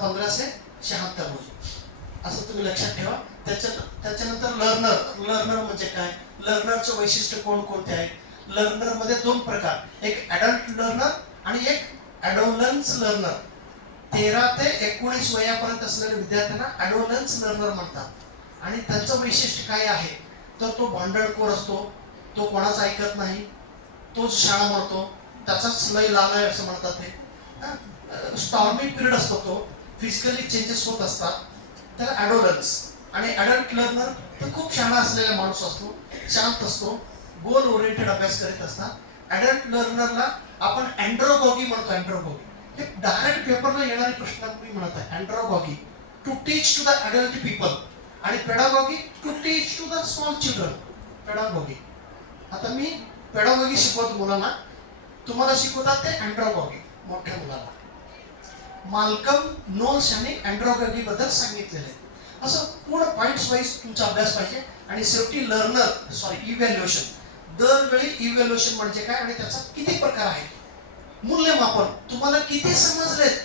1576 रोजी. असं तुम्ही लक्षात ठेवा. त्याच्यानंतर लर्नर. लर्नर म्हणजे काय? लर्नरचं वैशिष्ट्य कोणकोणते आहे? लर्नर मध्ये 2 प्रकार, एक ॲडल्ट लर्नर आणि एक ॲडोलन्स लर्नर. 13 ते 19 वयापर्यंत असलेल्या विद्यार्थ्यांना ॲडोलन्स लर्नर म्हणतात. आणि त्यांचं वैशिष्ट्य काय आहे तर तो भांडणखोर असतो, तो कोणाचं ऐकत नाही, तोच शाळा म्हणतो, त्याचाच लय लाल आहे असं म्हणतात ते. स्टॉर्मी पिरियड असतो तो, फिजिकली चेंजेस होत असतात, त्याला ॲडोलन्स. आणि ॲडल्ट लर्नर तर खूप शहाणा असलेला माणूस असतो, शांत असतो, गोल ओरिएंटेड अभ्यास करीत असतात. ॲडल्ट लर्नरला आपण अँड्रोगॉगी म्हणतो. अँड्रोगॉगी हे डायरेक्ट पेपरला येणारे प्रश्न मी म्हणत आहे. Andragogy to teach to the adult people आणि pedagogy to teach to the small children. Pedagogy. आता मी पेडागॉगी शिकवतो मुलांना, तुम्हाला शिकवतात ते अँड्रोगॉगी मोठ्या मुलाला. माल्कम नोल्स यांनी अँड्रोगॉगी बद्दल सांगितलेलं आहे. असं पूर्ण पॉइंट्स वाईज तुमचा अभ्यास पाहिजे. आणि शेवटी इव्हॅल्युएशन. दरवेळी इव्हॅल्युएशन म्हणजे काय आणि त्याचा किती प्रकार आहे. मूल्यमापन. तुम्हाला किती समजलेत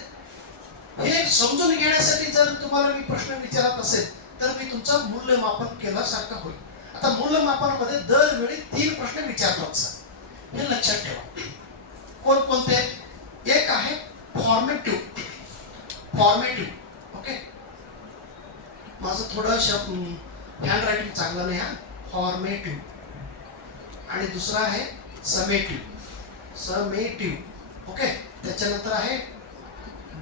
हे समजून घेण्यासाठी जर तुम्हाला मी प्रश्न विचारत असेल तर मी तुमचं मूल्यमापन केल्यासारखं होईल. आता मूल्यमापनामध्ये दरवेळी 3 प्रश्न विचारतात सर, हे लक्षात ठेवा. कोणकोणते? एक आहे फॉर्मेटिव्ह. ओके. माझं थोडं हँड रायटिंग चांगलं नाही हा, फॉर्मेटिव्ह. आणि दुसरा आहे समेटिव्ह. ओके. त्याच्यानंतर आहे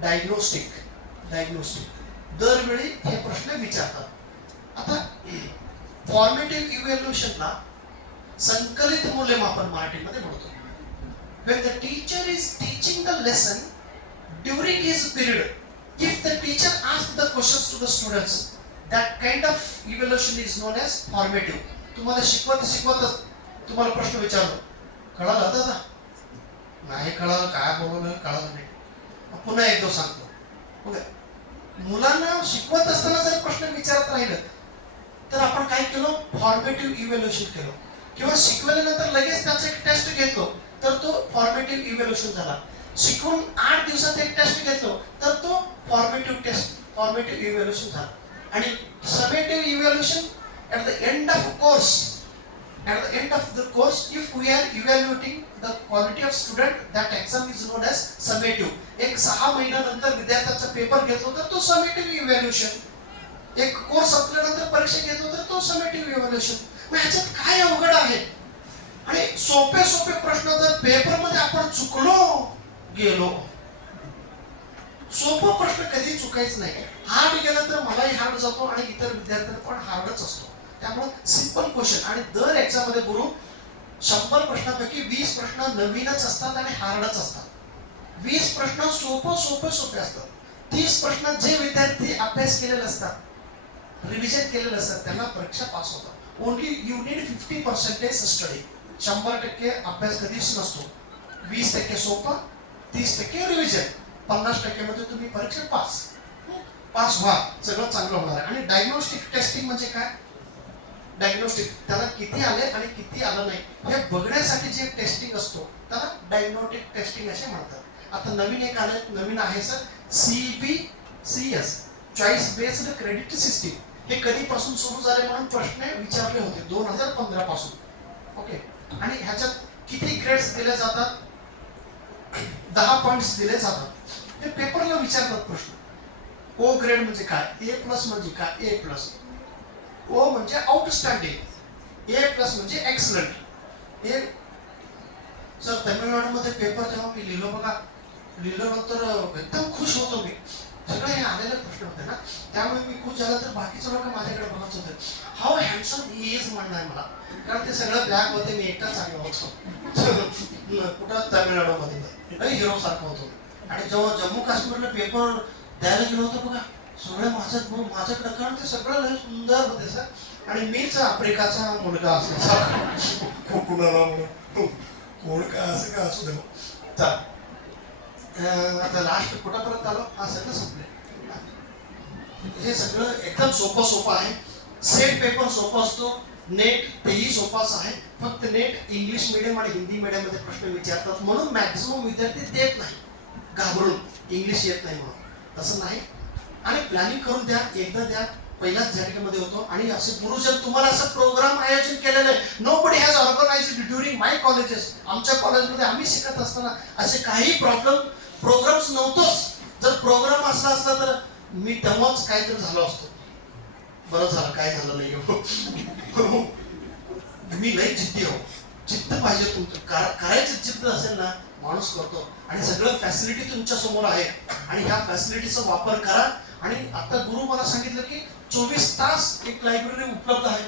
डायग्नोस्टिक. दरवेळी हे प्रश्न विचारतात. आता फॉर्मेटिव्ह इव्हॅल्युएशनला संकलित मूल्यमापन मराठीमध्ये म्हणतो. When the teacher is teaching the lesson during his period, if the teacher asks the questions to the students, that kind of evaluation is known as formative. तुम्हाला शिकवतच तुम्हाला प्रश्न विचारलो, कळालं दादा? नाही कळालं, काय बोलवलं कळालं नाही. पुन्हा एकदा सांगतो. ओके. मुलांना शिकवत असताना जर प्रश्न विचारत राहिलं तर आपण काय केलं, फॉर्मेटिव्ह इव्हॅल्युएशन केलं. किंवा शिकवल्यानंतर लगेच त्याचा एक टेस्ट घेतलो तर तो फॉर्मेटिव्ह इव्हॅल्युएशन झाला. शिकवून 8 दिवसात एक टेस्ट घेतलो तर तो फॉर्मेटिव्ह इव्हॅल्युएशन झाला. आणि summative evaluation at the end of the course, if we are evaluating the quality of student, that exam is known as summative. एक 6 महिन्यानंतर विद्यार्थ्याचा पेपर घेतलो तर तो समेटिव्ह इव्हॅल्युएशन. एक कोर्स संपल्यानंतर परीक्षा घेतलो तर तो समेटिव्ह इव्हॅल्युएशन. मग ह्याच्यात काय अवघड आहे? आणि सोपे प्रश्न जर पेपर मध्ये आपण गेलो, सोपा प्रश्न कधी चुकायच नाही. हार्ड गेला तर मलाही हार्ड जातो आणि इतर विद्यार्थ्यांना पण हार्डच असतो. त्यामुळे सिंपल क्वेश्चन. आणि दर एक्झाम मध्ये गुरु 100 प्रश्नांपैकी 20 प्रश्न नवीनच असतात आणि हार्डच असतात. 20 प्रश्न सोपे असतात. 30 प्रश्न जे विद्यार्थी अभ्यास केलेले असतात, रिव्हिजन केलेले असतात, त्यांना परीक्षा पास होतात. Only you need 50% study. 100% अभ्यास कधीच नसतो. 20% सोपा, 30% रिव्हिजन, 50% मध्ये तुम्ही परीक्षा पास व्हा, सगळं चांगलं होणार आहे. आणि डायग्नोस्टिक टेस्टिंग म्हणजे काय? डायग्नोस्टिक, त्याला किती आले आणि किती आलं नाही हे बघण्यासाठी जे टेस्टिंग असतो त्याला डायग्नोस्टिक टेस्टिंग असे म्हणतात. आता नवीन एक आले, नवीन आहे sir CBCS, choice based credit system. हे कधीपासून सुरू झाले म्हणून प्रश्न विचारले होते 2015 पासून. ओके. आणि ह्याच्यात किती ग्रेड्स दिले जातात? 10 पॉइंट्स दिले जातात. हे पेपरला विचारतात प्रश्न. O ग्रेड म्हणजे काय? A+ म्हणजे काय? A+. O म्हणजे आउटस्टँडिंग, A+ म्हणजे एक्सलंट. सर तमिळनाडूमध्ये पेपर जेव्हा मी लिहिल्यानंतर एकदम खुश होतो मी. सगळे हे आलेले प्रश्न होते ना, त्यामुळे मी खुश झाला. तर बाकीचे लोक माझ्याकडे बघत होते, हाऊ हँडसम ही इज म्हणणार मला, कारण ते सगळं ब्लॅक होते, मी एकटा चांगला होतो. कुठं तमिळनाडूमध्ये हिरो सारखा होतो. आणि जेव्हा जम्मू काश्मीरला पेपर द्यायला गेलो होतो बघा, सगळे माझ्याकडे, कारण ते सगळं लय सुंदर होते सर. आणि मीच आफ्रिकाचा मुलगा असल्याचा कुणाला म्हणून कोण काय असं काय असू दे. आता लास्ट कुठपर्यंत आलो? हा सगळं संपले. हे सगळं एकदम सोपं आहे. सेट पेपर सोपा असतो. नेट तेही सोपाच आहे. फक्त नेट इंग्लिश मीडियम आणि हिंदी मीडियम मध्ये प्रश्न विचारतात म्हणून मॅक्झिमम विद्यार्थी देत नाही, घाबरून इंग्लिश येत नाही म्हणून. तसं नाही. आणि प्लॅनिंग करून द्या, एकदा द्या. पहिल्याच झटक्यामध्ये होतो. आणि असे गुरुजन तुम्हाला असं प्रोग्राम आयोजन केलेलं आहे. Nobody has organized during my colleges. आमच्या कॉलेजमध्ये आम्ही शिकत असताना असे काही प्रोग्राम्स नव्हतोच. जर प्रोग्राम असला तर मी तेव्हाच काहीतरी झालो असतो. बरं झालं काय झालं नाही. मी लई जिद्दी हो. जिद्द पाहिजे तुमचं. करायचं जिद्द असेल ना, माणूस करतो. आणि सगळं फॅसिलिटी तुमच्या समोर आहे आणि ह्या फॅसिलिटीचा वापर करा. आणि आता गुरु मला सांगितलं की 24 तास एक लायब्ररी उपलब्ध आहे.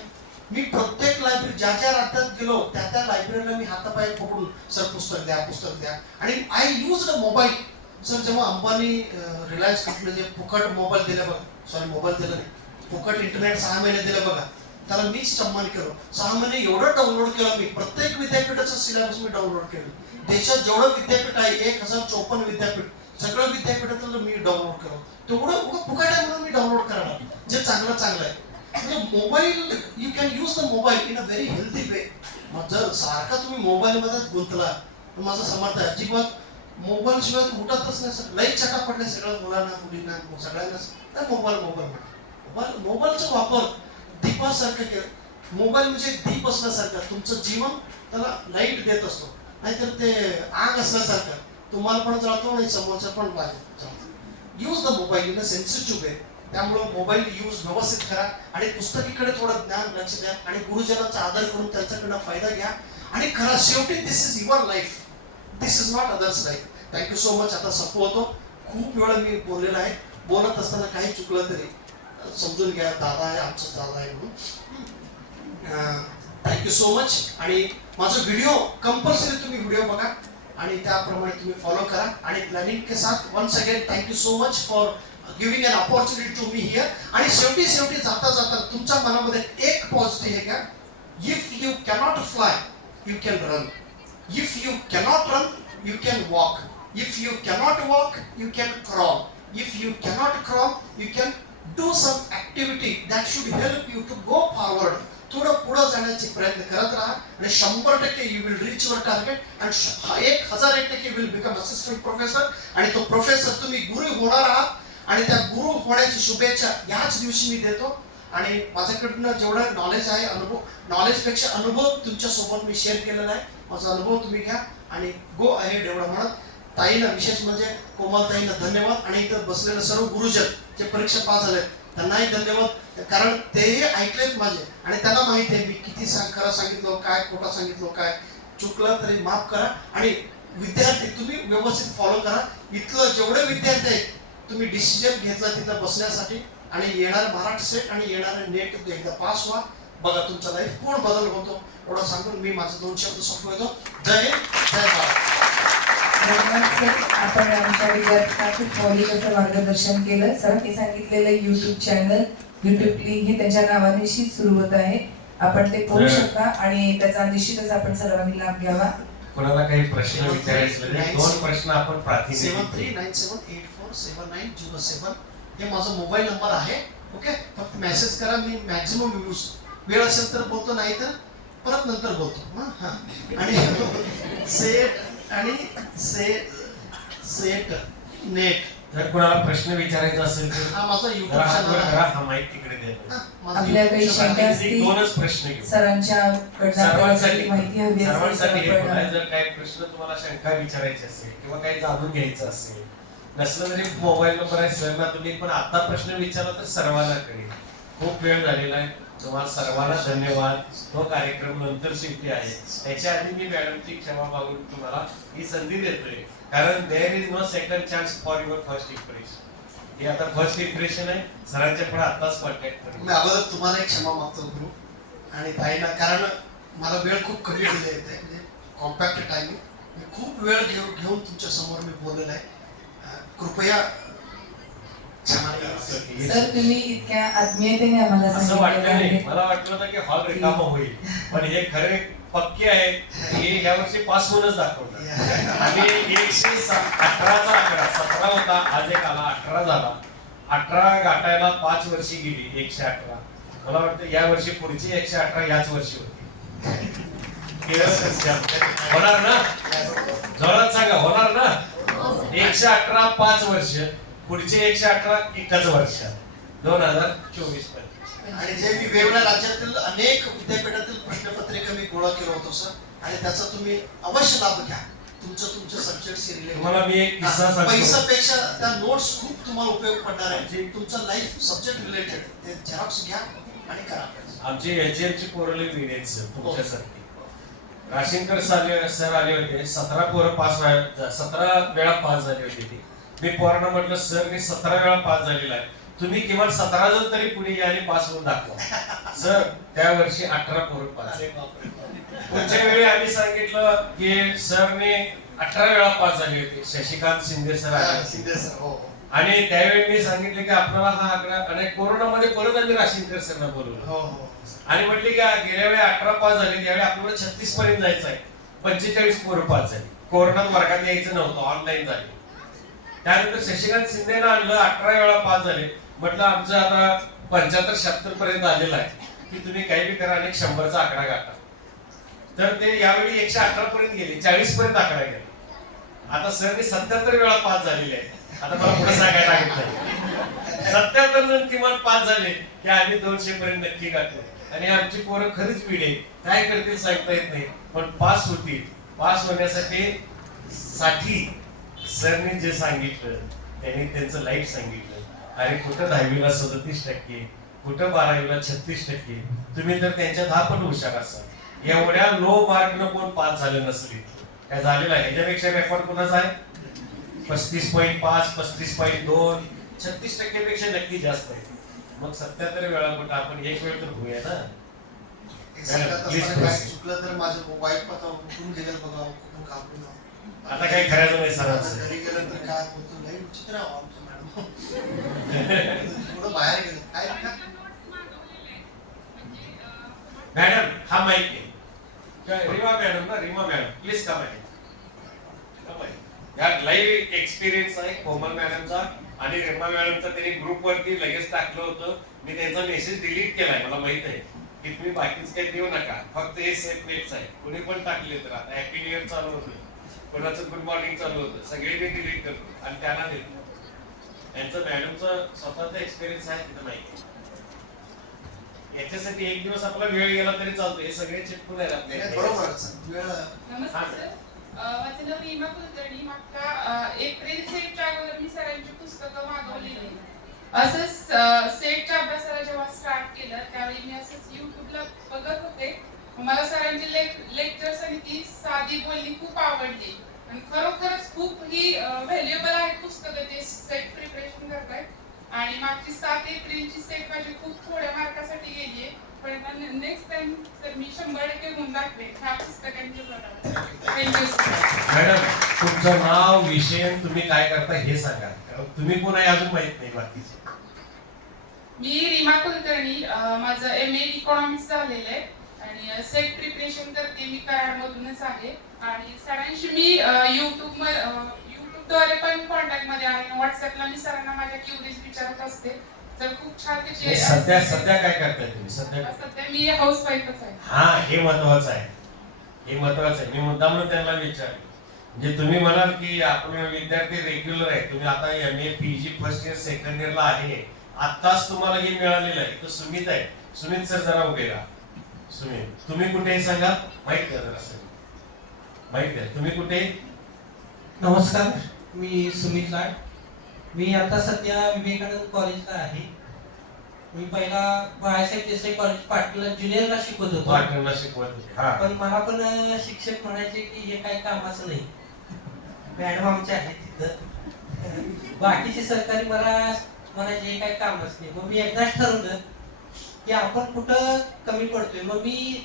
मी प्रत्येक लायब्ररी ज्या राज्यात गेलो त्या लायब्ररीला मी हातापाय पकडून सर पुस्तक द्या. आणि आय यूज मोबाईल. सर जेव्हा अंबानी रिलायन्स कंपनी जे फुकट मोबाईल दिले बघा, सॉरी मोबाईल दिला नाही, फुकट इंटरनेट 6 महिने दिलं बघा, त्याला मीच सन्मान केलं. 6 महिने एवढं डाउनलोड केलं मी. प्रत्येक विद्यापीठाचं सिलेबस मी डाउनलोड केलं. देशात जेवढं विद्यापीठ आहे 1054 विद्यापीठ, सगळं विद्यापीठातलं मी डाउनलोड केलं. तेवढं फुकट आहे म्हणून मी डाउनलोड करायला, जे चांगलं आहे. म्हणजे mobile, you can use the mobile in a very healthy way. मग जर सारखा तुम्ही मोबाईलमध्येच गुंतला तर माझं समर्थ आहे. अजिबात मोबाईल शिवाय उठतच नाही सर. लई चटा पडले सगळ्या मुलांना, मुलींना, सगळ्यांनाच. तर मोबाईलचा वापर दीपासारखं केलं. मोबाईल म्हणजे दीप असल्यासारखं. तुमचं जीवन त्याला लाईट देत असतो. नाहीतर ते आग असल्यासारखं तुम्हाला पण जळतो आणि समोरचं पण जळतो. Use the mobile in a sensitive way. त्यामुळं मोबाईल यूज व्यवस्थित करा आणि पुस्तकीकडे थोडं ज्ञान लक्ष द्या आणि गुरुजनांचा आदर करून त्यांच्याकडनं फायदा घ्या आणि खरा शेवटी this is your life, this is not others life. Thank you so much. आता संपवतो. खूप वेळा मी बोललेला आहे. बोलत असताना काही चुकलं तरी समजून घ्या, दादा आहे, आमचा दादा आहे म्हणून. Thank you so much. आणि माझा व्हिडिओ कंपल्सरी तुम्ही व्हिडिओ बघा आणि त्याप्रमाणे तुम्ही फॉलो करा आणि प्लॅनिंग के साथ once again thank you so much for giving an opportunity to me here. आणि शेवटी जाता जाता तुमच्या मनामध्ये एक पॉझिटिव्ह आहे का, if you cannot fly you can run, if you cannot run you can walk, if you cannot walk you can crawl, if you cannot crawl you can do some activity that should help you to go forward. थोडं पुढे जाण्याचे प्रयत्न करत राहा आणि 100% you will reach your target and 1001% will become assistant professor. आणि तो professor तुम्ही गुरु होणार आहात आणि त्या गुरु होण्याची शुभेच्छा याच दिवशी मी देतो. आणि माझ्याकडनं जेवढं नॉलेज आहे, नॉलेजपेक्षा अनुभव तुमच्यासोबत मी शेअर केलेला आहे. माझा अनुभव तुम्ही घ्या आणि गो अहेड एवढं म्हणत ताईनं, विशेष म्हणजे कोमलताईनं धन्यवाद. आणि इथं बसलेले सर्व गुरुजन जे परीक्षा पास झाले त्यांनाही धन्यवाद, कारण तेही ऐकलेत माझे आणि त्यांना माहिती आहे मी किती खरं सांगितलं, काय खोटं सांगितलं, काय चुकलं तरी माफ करा. आणि विद्यार्थी तुम्ही व्यवस्थित फॉलो करा. इथलं जेवढे विद्यार्थी आहेत तुम्ही डिसिजन घेतला तिथं बसण्यासाठी आणि येणारं महाराष्ट्र सेट आणि येणारं नेट एकदा पास व्हा, बघा तुमचा लाईफ पूर्ण बदल होतो. एवढं सांगून मी माझं 2 शब्द संपवतो. जय हिंद, जय भारत. धन्यवाद सर. आपण आमच्या विद्यार्थ्यांना खूप मौलिक असं मार्गदर्शन केलं. सरांनी सांगितलेलं युट्यूब चॅनल, युट्यूब लिंक हे त्यांच्या नावानिशी सुरू होत आहे. आपण ते पाहू शकता आणि त्याचा निश्चितच आपण सर्वांनी लाभ घ्यावा. कोणाला काही प्रश्न विचारायचे 2 प्रश्न आपण प्रातिनिधिक 7397847907 हे माझा मोबाईल नंबर आहे. ओके, फक्त मेसेज करा. मी मॅक्झिमम यूज वेळ असेल तर बोलतो, नाही तर परत नंतर बोलतो. आणि सेट नेट. जर कोणाला प्रश्न विचारायचा असेल तर हा माझा युट्यूब हात वर चॅनल करा, आहे. हा माईक तिकडे द्या. आपल्या काही शंका असतील 2च प्रश्न घेऊ. सरांच्याकडनं माहिती हवी सर्वांसाठी हे पण आहे. असेल जर काही प्रश्न तुम्हाला शंका विचारायची असेल किंवा काही जाणून घ्यायचं असेल, नसलं तरी मोबाईल नंबर आहे सरना, तुम्ही पण आता प्रश्न विचारला तर सर्वांना कळेल. खूप वेळ झालेला आहे. तुम्हाला सर्वांना धन्यवाद. तो कार्यक्रम नंतर शेवटी आहे. त्याच्या आधी मी मॅडमची क्षमा मागून तुम्हाला ही संधी देतोय, कारण there is no second chance for your first impression. हे आता फर्स्ट इम्प्रेशन आहे. सरांच्या पुढे आताच कॉन्टॅक्ट करा. मी अगोदर तुम्हाला एक क्षमा मागतो गुरु आणि ताईंना, कारण मला वेळ खूप कमी दिली आहे. म्हणजे कॉम्पॅक्ट टायमिंग मी खूप वेळ घेऊन तुमच्या समोर मी बोललेला आहे. कृपया क्षमा करा. सर, तुम्ही इतक्या आत्मीयतेने आम्हाला असं सांगितलेलं वाटलं नाही. आहे. मला वाटलं होतं की हॉल रिकामा होईल, पण हे खरे पक्के आहे. हे या वर्षी पास होऊनच दाखवतात. आणि 118चा आकडा 17 होता, आज एक आला 18 झाला. 18 गाठायला 5 वर्षी गेली. 118 मला वाटतं या वर्षी पुढची 118 याच वर्षी होती. होणार ना? जोरात सांगा, होणार ना? 118 5 वर्ष, पुढचे 118 एकच वर्षात 2024 पर्यंत. आणि जे मी वेगवेगळ्या राज्यातील अनेक विद्यापीठातील प्रश्नपत्रिका मी गोळा केलं होतं सर, आणि त्याचा तुम्ही अवश्य लाभ घ्या. तुमच्या सब्जेक्टशी तुम्हाला मी एक किस्सा रिलेटेड सांगतो. पैशापेक्षा त्या नोट्स खूप तुम्हाला उपयोग पडणार आहे. तुमचं लाईफ सब्जेक्ट रिलेटेड ते झेरॉक्स घ्या आणि करा. आमचे HM ची पोरं लई वेळ आहेत सर तुमच्यासाठी. राशीनकर सर आले होते. 17 पोरं पास 17 वेळा पास झाली होती ती. मी पोरांना म्हटलं सर मी 17 वेळा पास झालेला आहे, तुम्ही किमान 17 जण तरी पुढे या आणि पास होऊन दाखवा. सर त्या वर्षी 18 पोरं पास. पुढच्या वेळी आम्ही सांगितलं की सरने 18 वेळा पास झाले होते. शशिकांत शिंदे सर आले आणि त्यावेळी मी सांगितले की आपल्याला हा आकडा, आणि कोरोनामध्ये परत आम्ही राशीनकर सरना बोलवलं आणि म्हटले की गेल्या वेळी 18 पास झाले, त्यावेळी आपल्याला 36 पर्यंत जायचं आहे. 45 पोरं पास झाली. कोरोनात वर्गात यायचं नव्हतं, ऑनलाईन झाले. त्यानंतर शशिकांत शिंदेला आणलं, 18 वेळा पास झाले. म्हटलं आमचं आता 75-76 पर्यंत आलेलं आहे की तुम्ही काही बी करा आणि 100चा आकडा गाठा. तर ते यावेळी 118 पर्यंत गेले, 40 पर्यंत आकडा गेला. आता सरने 77 वेळा पास झालेले आहे. आता मला पुढे सांगायला लागत नाही. 77 जण किमान पास झाले की आम्ही 200 पर्यंत नक्की गाठलो. आणि आमची पोरं खरीच पिढी काय करतील सांगता येत नाही, पण पास होतील. पास होण्यासाठी सरने जे सांगितलं त्यांनी त्यांचं लाईफ सांगितलं अरे कुठं 10वीला 37%, कुठं 12वीला 36%, तुम्ही तर त्यांच्या 10 पट हुशार असाल. एवढ्या लो मार्कनं कोण पास झालं नसेल काय झालेलं आहे. ह्याच्यापेक्षा रेकॉर्ड कोणाचा आहे? 35.5, 35.2, 36% पेक्षा नक्की जास्त आहे. मग 77 वेळा कुठं आपण एक वेळ तर होऊया ना. काय चुकलं तर माझं वाईट पता उठून गेलं बघा, कुठून कापून आता काही करायचं नाही सरांचं. घरी गेलं तर काय होतं, लई विचित्र आहे आमचं मॅडम. थोडं बाहेर गेलं काय का? मॅडम हा माईक आहे. रीमा मॅडम ना, रीमा मॅडम प्लीज कम आहे. या लाईव्ह एक्सपिरियन्स आहे कोमल मॅडमचा आणि रीमा मॅडमचा. त्यांनी ग्रुप वरती लगेच टाकलं होतं. मी त्यांचा मेसेज डिलीट केलाय. मला माहित आहे की तुम्ही बाकीच काही देऊ नका, फक्त हे सेफ नेट्स आहे. कुणी पण टाकले तर आता हॅपी न्यू इयर चालू होतं, कोणाचं गुड मॉर्निंग चालू होतं, सगळे मी डिलीट करतो आणि त्यांना देतो. यांचं मॅडमचं स्वतःचा एक्सपिरियन्स आहे तिथं माहिती. याच्यासाठी एक दिवस आपला वेळ गेला तरी चालतो. हे सगळे चिटकून आहेत आपल्या. बरोबर. नमस्कार सर, माझं नाव रीमा कुलकर्णी. मागच्या एप्रिल सेटच्या अगोदर मी सरांची पुस्तकं मागवलेली. असंच सेटच्या अभ्यासाला जेव्हा स्टार्ट केलं त्यावेळी मी असंच युट्यूबला बघत होते. मला सरांची लेक्चर्स आणि ती साधी बोलणी खूप आवडली आणि खरोखरच खूप ही व्हॅल्युएबल आहे पुस्तकं. ते सेट प्रिपरेशन करतायत आणि मागची 7 एप्रिलची सेट माझी खूप थोड्या मार्कासाठी गेली आहे, पण नेक्स्ट टाइम सर मी 100% गुण दाखवेन ह्या पुस्तकांच्या बरोबर. Thank you sir. मॅडम तुमचं नाव, विषय, तुम्ही काय करता हे सांगा. तुम्ही कोण आहे अजून माहित नाही बाकीचे. मी रीमा कुलकर्णी. माझं MA इकॉनॉमिक्स झालेलं आहे आणि सेट प्रिपरेशन करते मी कराडमधूनच आहे. आणि सरांशी मी युट्यूबद्वारे पण कॉन्टॅक्ट मध्ये आहे. व्हॉट्सअपला मी सरांना माझ्या क्युरीज विचारत असते. तर खूप छान त्याचे सध्या काय करताय तुम्ही? सध्या मी हाऊस वाईफच आहे. हा हे महत्वाचं आहे. हे महत्वाचं आहे. मी मुद्दाम त्यांना विचारले. म्हणजे तुम्ही म्हणाल की आपण विद्यार्थी रेग्युलर आहे, तुम्ही आता MA PG first year second इयरला आहे, आत्ताच तुम्हाला हे मिळालेलं आहे. तो सुमित आहे. सुमित सर जरा उभे राहा. सुमित तुम्ही कुठे आहे सांगा. माहित द्या जरा सर, माहित द्या तुम्ही कुठे. नमस्कार, मी सुमित लाड. मी आता सध्या विवेकानंद कॉलेजला आहे. मी पहिला बाळासाहेब देसाई कॉलेज पाटणला ज्युनियरला शिकवत होतो. पाटणला शिकवत होते. हा पण मला पण शिक्षक म्हणायचे की हे काही कामाचं नाही. मॅडम आमचे आहेत तिथं, बाकीचे सरकारी मला म्हणायचे हे काही कामच नाही. मग मी एकदाच ठरवलं की आपण कुठं कमी पडतोय. मग मी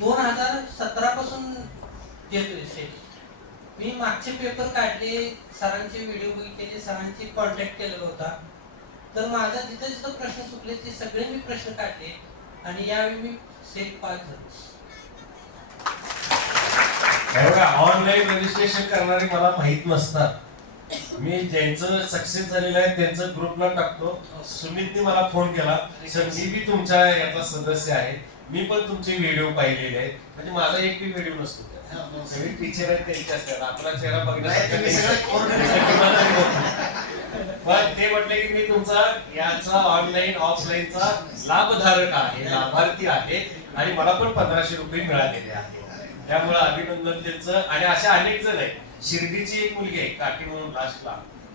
2017 पासून देतोय सेट. मी मागचे पेपर काढले, सरांचे व्हिडिओ बघितले, सरांची कॉन्टॅक्ट केलेला होता. तर माझा जिथं जिथं प्रश्न चुकले ते सगळे मी प्रश्न काढले आणि यावेळी मी सेट पास झालो. ऑनलाईन रजिस्ट्रेशन करणारे मला माहित नसतात. मी ज्यांचं सक्सेस झालेलं आहे त्यांचं ग्रुपला टाकतो. सुमितने मला फोन केला, सर मी बी तुमच्या याचा सदस्य आहे, मी पण तुमचे व्हिडिओ पाहिलेले आहेत. म्हणजे माझा एक बी व्हिडिओ नसतो, सगळे टीचर आहेत त्यांचे असतात. आपला चेहरा बघण्यासाठी पण ते म्हटले की मी तुमचा याचा ऑनलाईन ऑफलाईनचा लाभधारक आहे, लाभार्थी आहे आणि मला पण 1500 रुपये मिळालेले आहेत. त्यामुळे अभिनंदन त्यांचं. आणि अशा अनेक जण आहेत. शिर्डीची एक मुलगी आहे काठी म्हणून लास्टला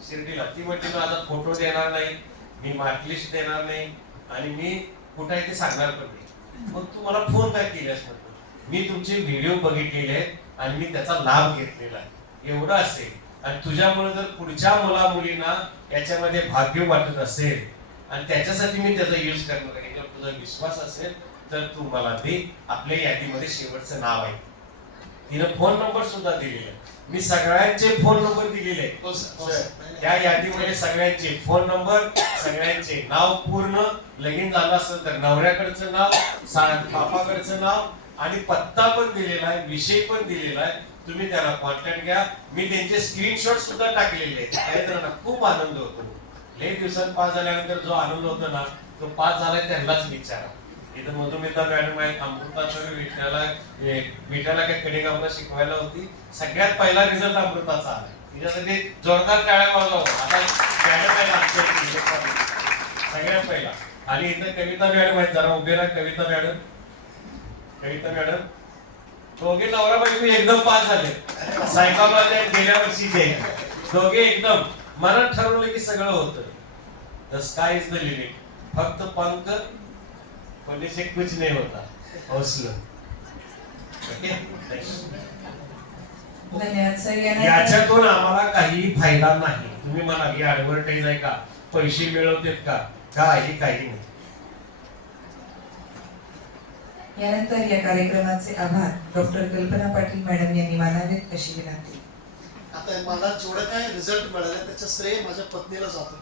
शिर्डीला, ती म्हटली माझा फोटो देणार नाही, मी मार्कलिस्ट देणार नाही आणि मी कुठे आहे ते सांगणार पण नाही. मग तू मला फोन काय केल्यास म्हटलं. मी तुमचे व्हिडिओ बघितलेले आहेत आणि मी त्याचा लाभ घेतलेला आहे, एवढं असेल. आणि तुझ्यामुळे जर पुढच्या मुला मुलींना याच्यामध्ये भाग्य वाटत असेल आणि त्याच्यासाठी मी त्याचा यूज करणार आहे, जर तुझा विश्वास असेल तर तू मला दे. आपल्या यादीमध्ये शेवटचं नाव आहे. तिनं फोन नंबर सुद्धा दिलेला आहे. मी सगळ्यांचे फोन नंबर दिलेले आहेत. त्या यादीमध्ये सगळ्यांचे फोन नंबर, सगळ्यांचे नाव पूर्ण, लगीन झालं असेल तर नवऱ्याकडचं नाव, बापाकडचं नाव आणि पत्ता पण दिलेला आहे, विषय पण दिलेला आहे. तुम्ही त्याला कॉन्टॅक्ट घ्या. मी त्यांचे स्क्रीनशॉट सुद्धा टाकलेले आहेत. काही जणांना खूप आनंद होतो. लई दिवसांत पास झाल्यानंतर जो आनंद होतो ना, तो पास झालाय त्यांनाच विचारा. इथं मधुमिता मॅडम आहे, अमृताचं विठाला काय कडेगावला शिकवायला होती. सगळ्यात पहिला रिझल्ट अमृताचा आला. तिच्यासाठी जोरदार टाळ्या वाजवा. आता मॅडम आहे सगळ्यात पहिला. आणि इथं कविता मॅडम आहेत, जरा उभे राहा. कविता मॅडम, कविता मॅडम दोघे नवरा बायको एकदम पास झाले. सायकलवाले गेल्या वर्षीचे दोघे एकदम मनात ठरवलं की सगळं होतं. The sky is the limit. फक्त पंख होने से कुछ नहीं होता. हौसलं. धन्यवाद सर. यानंतर याच्यातून आम्हाला काही फायदा नाही. तुम्ही म्हणाल की ऍडव्हर्टाईज आहे का, पैसे मिळवतेत का, काही नाही. यानंतर या कार्यक्रमाचे आभार डॉक्टर कल्पना पाटील मॅडम यांनी मानावेत अशी विनंती. आता मला जेवढं काय रिझल्ट मिळाला त्याचं श्रेय माझ्या पत्नीला जातो.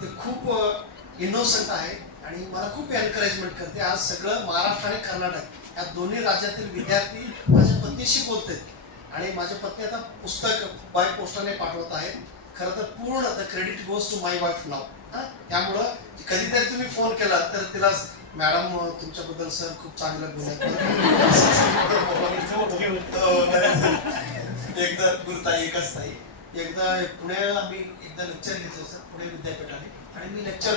ते खूप इनोसंट आहे आणि मला खूप एनकरेजमेंट करते. आज सगळं महाराष्ट्र आणि कर्नाटक या दोन्ही राज्यातील विद्यार्थी माझ्या पत्नीशी बोलतात आणि माझी पत्नी आता पुस्तक बाय पोस्टाने पाठवत आहे. खरं तर पूर्ण the credit goes to my wife नाव. त्यामुळं कधीतरी तुम्ही फोन केला तर तिला मॅडम तुमच्याबद्दल सर खूप चांगलं बोलत. एकदा गुरुताई एकच ताई एकदा पुणे आम्ही एकदा लेक्चर घेतलं सर पुणे विद्यापीठाने आणि मी लेक्चर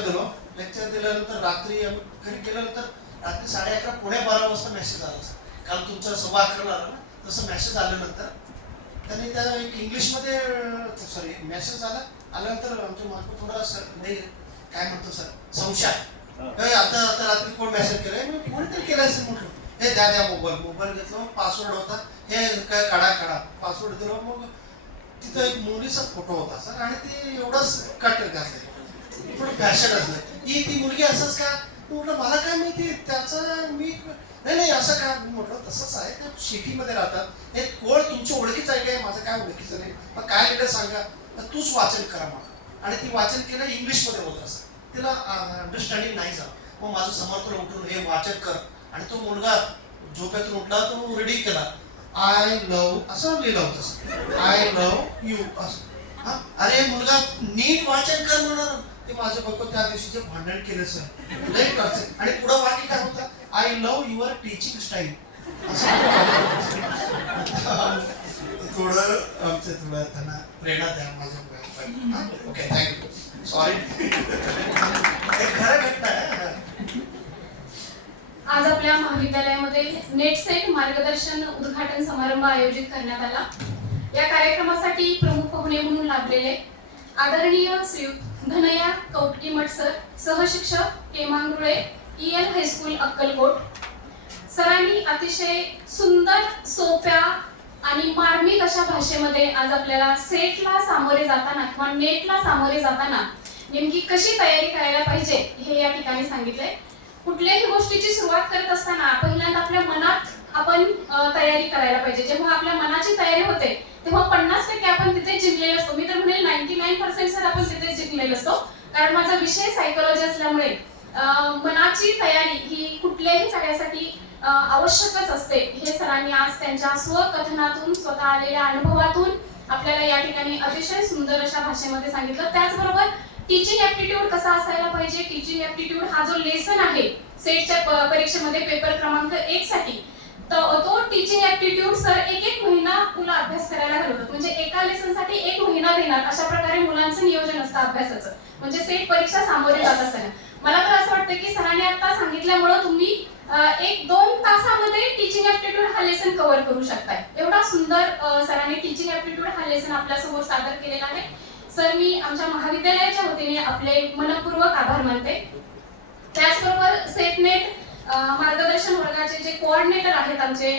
दिल्यानंतर रात्री आम्ही घरी गेल्यानंतर रात्री 11:30 पुणे 12 वाजता मेसेज आला सर. काल तुमचा 11:15 आला ना तसं मेसेज आल्यानंतर त्यांनी त्या एक इंग्लिशमध्ये सॉरी मेसेज आल्यानंतर आमच्या मार्फत थोडा सर नाही काय म्हणतो सर संशय आता रात्री कोण मेसेज केलाय मी कोणीतरी केलाय सर म्हटलं हे द्या मोबाईल घेतला पासवर्ड होता हे काय काढा पासवर्ड दिला. मग तिथं एक मुलीचा फोटो होता सर आणि ते एवढंच कट घातलंय थोडं फॅशन असलं की ती मुलगी असंच का म्हटलं मला काय माहिती त्याचं मी नाही असं का म्हटलं तसंच आहे त्या सिटीमध्ये राहतात हे कोण तुमची ओळखीच आहे काय माझं काय ओळखीचं नाही मग काय लिहिलं सांगा तूच वाचन करा मला आणि ती वाचन केलं इंग्लिशमध्ये होत असं तिला अंडरस्टँडिंग नाही झालं. मग माझं समर्थन उठून हे वाचन कर आणि तो मुलगा झोपेतून उठला तो रेडी केला आय लव्ह असं लिहिलं होतं आय लव्ह यू असं. अरे मुलगा नीट वाचन कर म्हणणार ते माझं बघतो त्या दिवशी जे भांडण केलं सर लई टॉर्चर आणि पुढं वाक्य काय होतं I love your teaching style असं थोडं आमचं थोडं त्यांना प्रेरणा द्या माझ्या. ओके थँक्यू सॉरी खरं घटना आहे. आज आपल्या महाविद्यालयामध्ये नेटसेट मार्गदर्शन उद्घाटन समारंभ आयोजित करण्यात आला. या कार्यक्रमासाठी प्रमुख पाहुणे म्हणून लाभलेले आदरणीय श्रीयुत धनया कौटकीमठ सर, सहशिक्षक के मांगरुळे, EL हायस्कूल अक्कलकोट. सरांनी अतिशय सुंदर, सोप्या आणि मार्मिक अशा भाषेमध्ये आज आपल्याला सेटला सामोरे जाताना किंवा नेटला सामोरे जाताना नेमकी कशी तयारी करायला पाहिजे हे या ठिकाणी सांगितले. कुठल्याही गोष्टीची सुरुवात करत असताना पहिल्यांदा आपल्या मनात आपण तयारी करायला पाहिजे. जेव्हा आपल्या मनाची तयारी होते तेव्हा 50% आपण तिथे जिंकलेलो असतो. मी तर म्हणेल 99% सर आपण तिथे जिंकलेलो असतो. कारण माझा विषय सायकोलॉजी असल्यामुळे मनाची तयारी ही कुठल्याही कार्यासाठी आवश्यकच असते. हे सरांनी आज त्यांच्या स्वकथनातून स्वतः आलेल्या अनुभवातून आपल्याला या ठिकाणी अतिशय सुंदर अशा भाषेमध्ये सांगितलं. त्याचबरोबर टीचिंग ऍप्टिट्यूड कसा असायला पाहिजे. टीचिंग ऍप्टिट्यूड हा जो लेसन आहे सेटच्या परीक्षेमध्ये पेपर क्रमांक 1 साठी तो टीचिंग ऍप्टिट्यूड सर एक महिना मुलं अभ्यास करायला घालवतात. म्हणजे एका लेसन साठी 1 महिना देणार अशा प्रकारे मुलांचं नियोजन असतं अभ्यासाचं. म्हणजे सेट परीक्षा सामोरे जात असताना मला तर असं वाटतं की सरांनी आता सांगितल्यामुळे तुम्ही 1-2 तासामध्ये टीचिंग ऍप्टिट्यूड हा लेसन कव्हर करू शकताय. एवढा सुंदर सरांनी टीचिंग ऍप्टिट्यूड हा लेसन आपल्या समोर सादर केलेला आहे. सर मी आमच्या महाविद्यालयाच्या वतीने आपले मनपूर्वक आभार मानते. त्याचबरोबर सेटनेट मार्गदर्शन वर्गाचे जे कोऑर्डिनेटर आहेत आमचे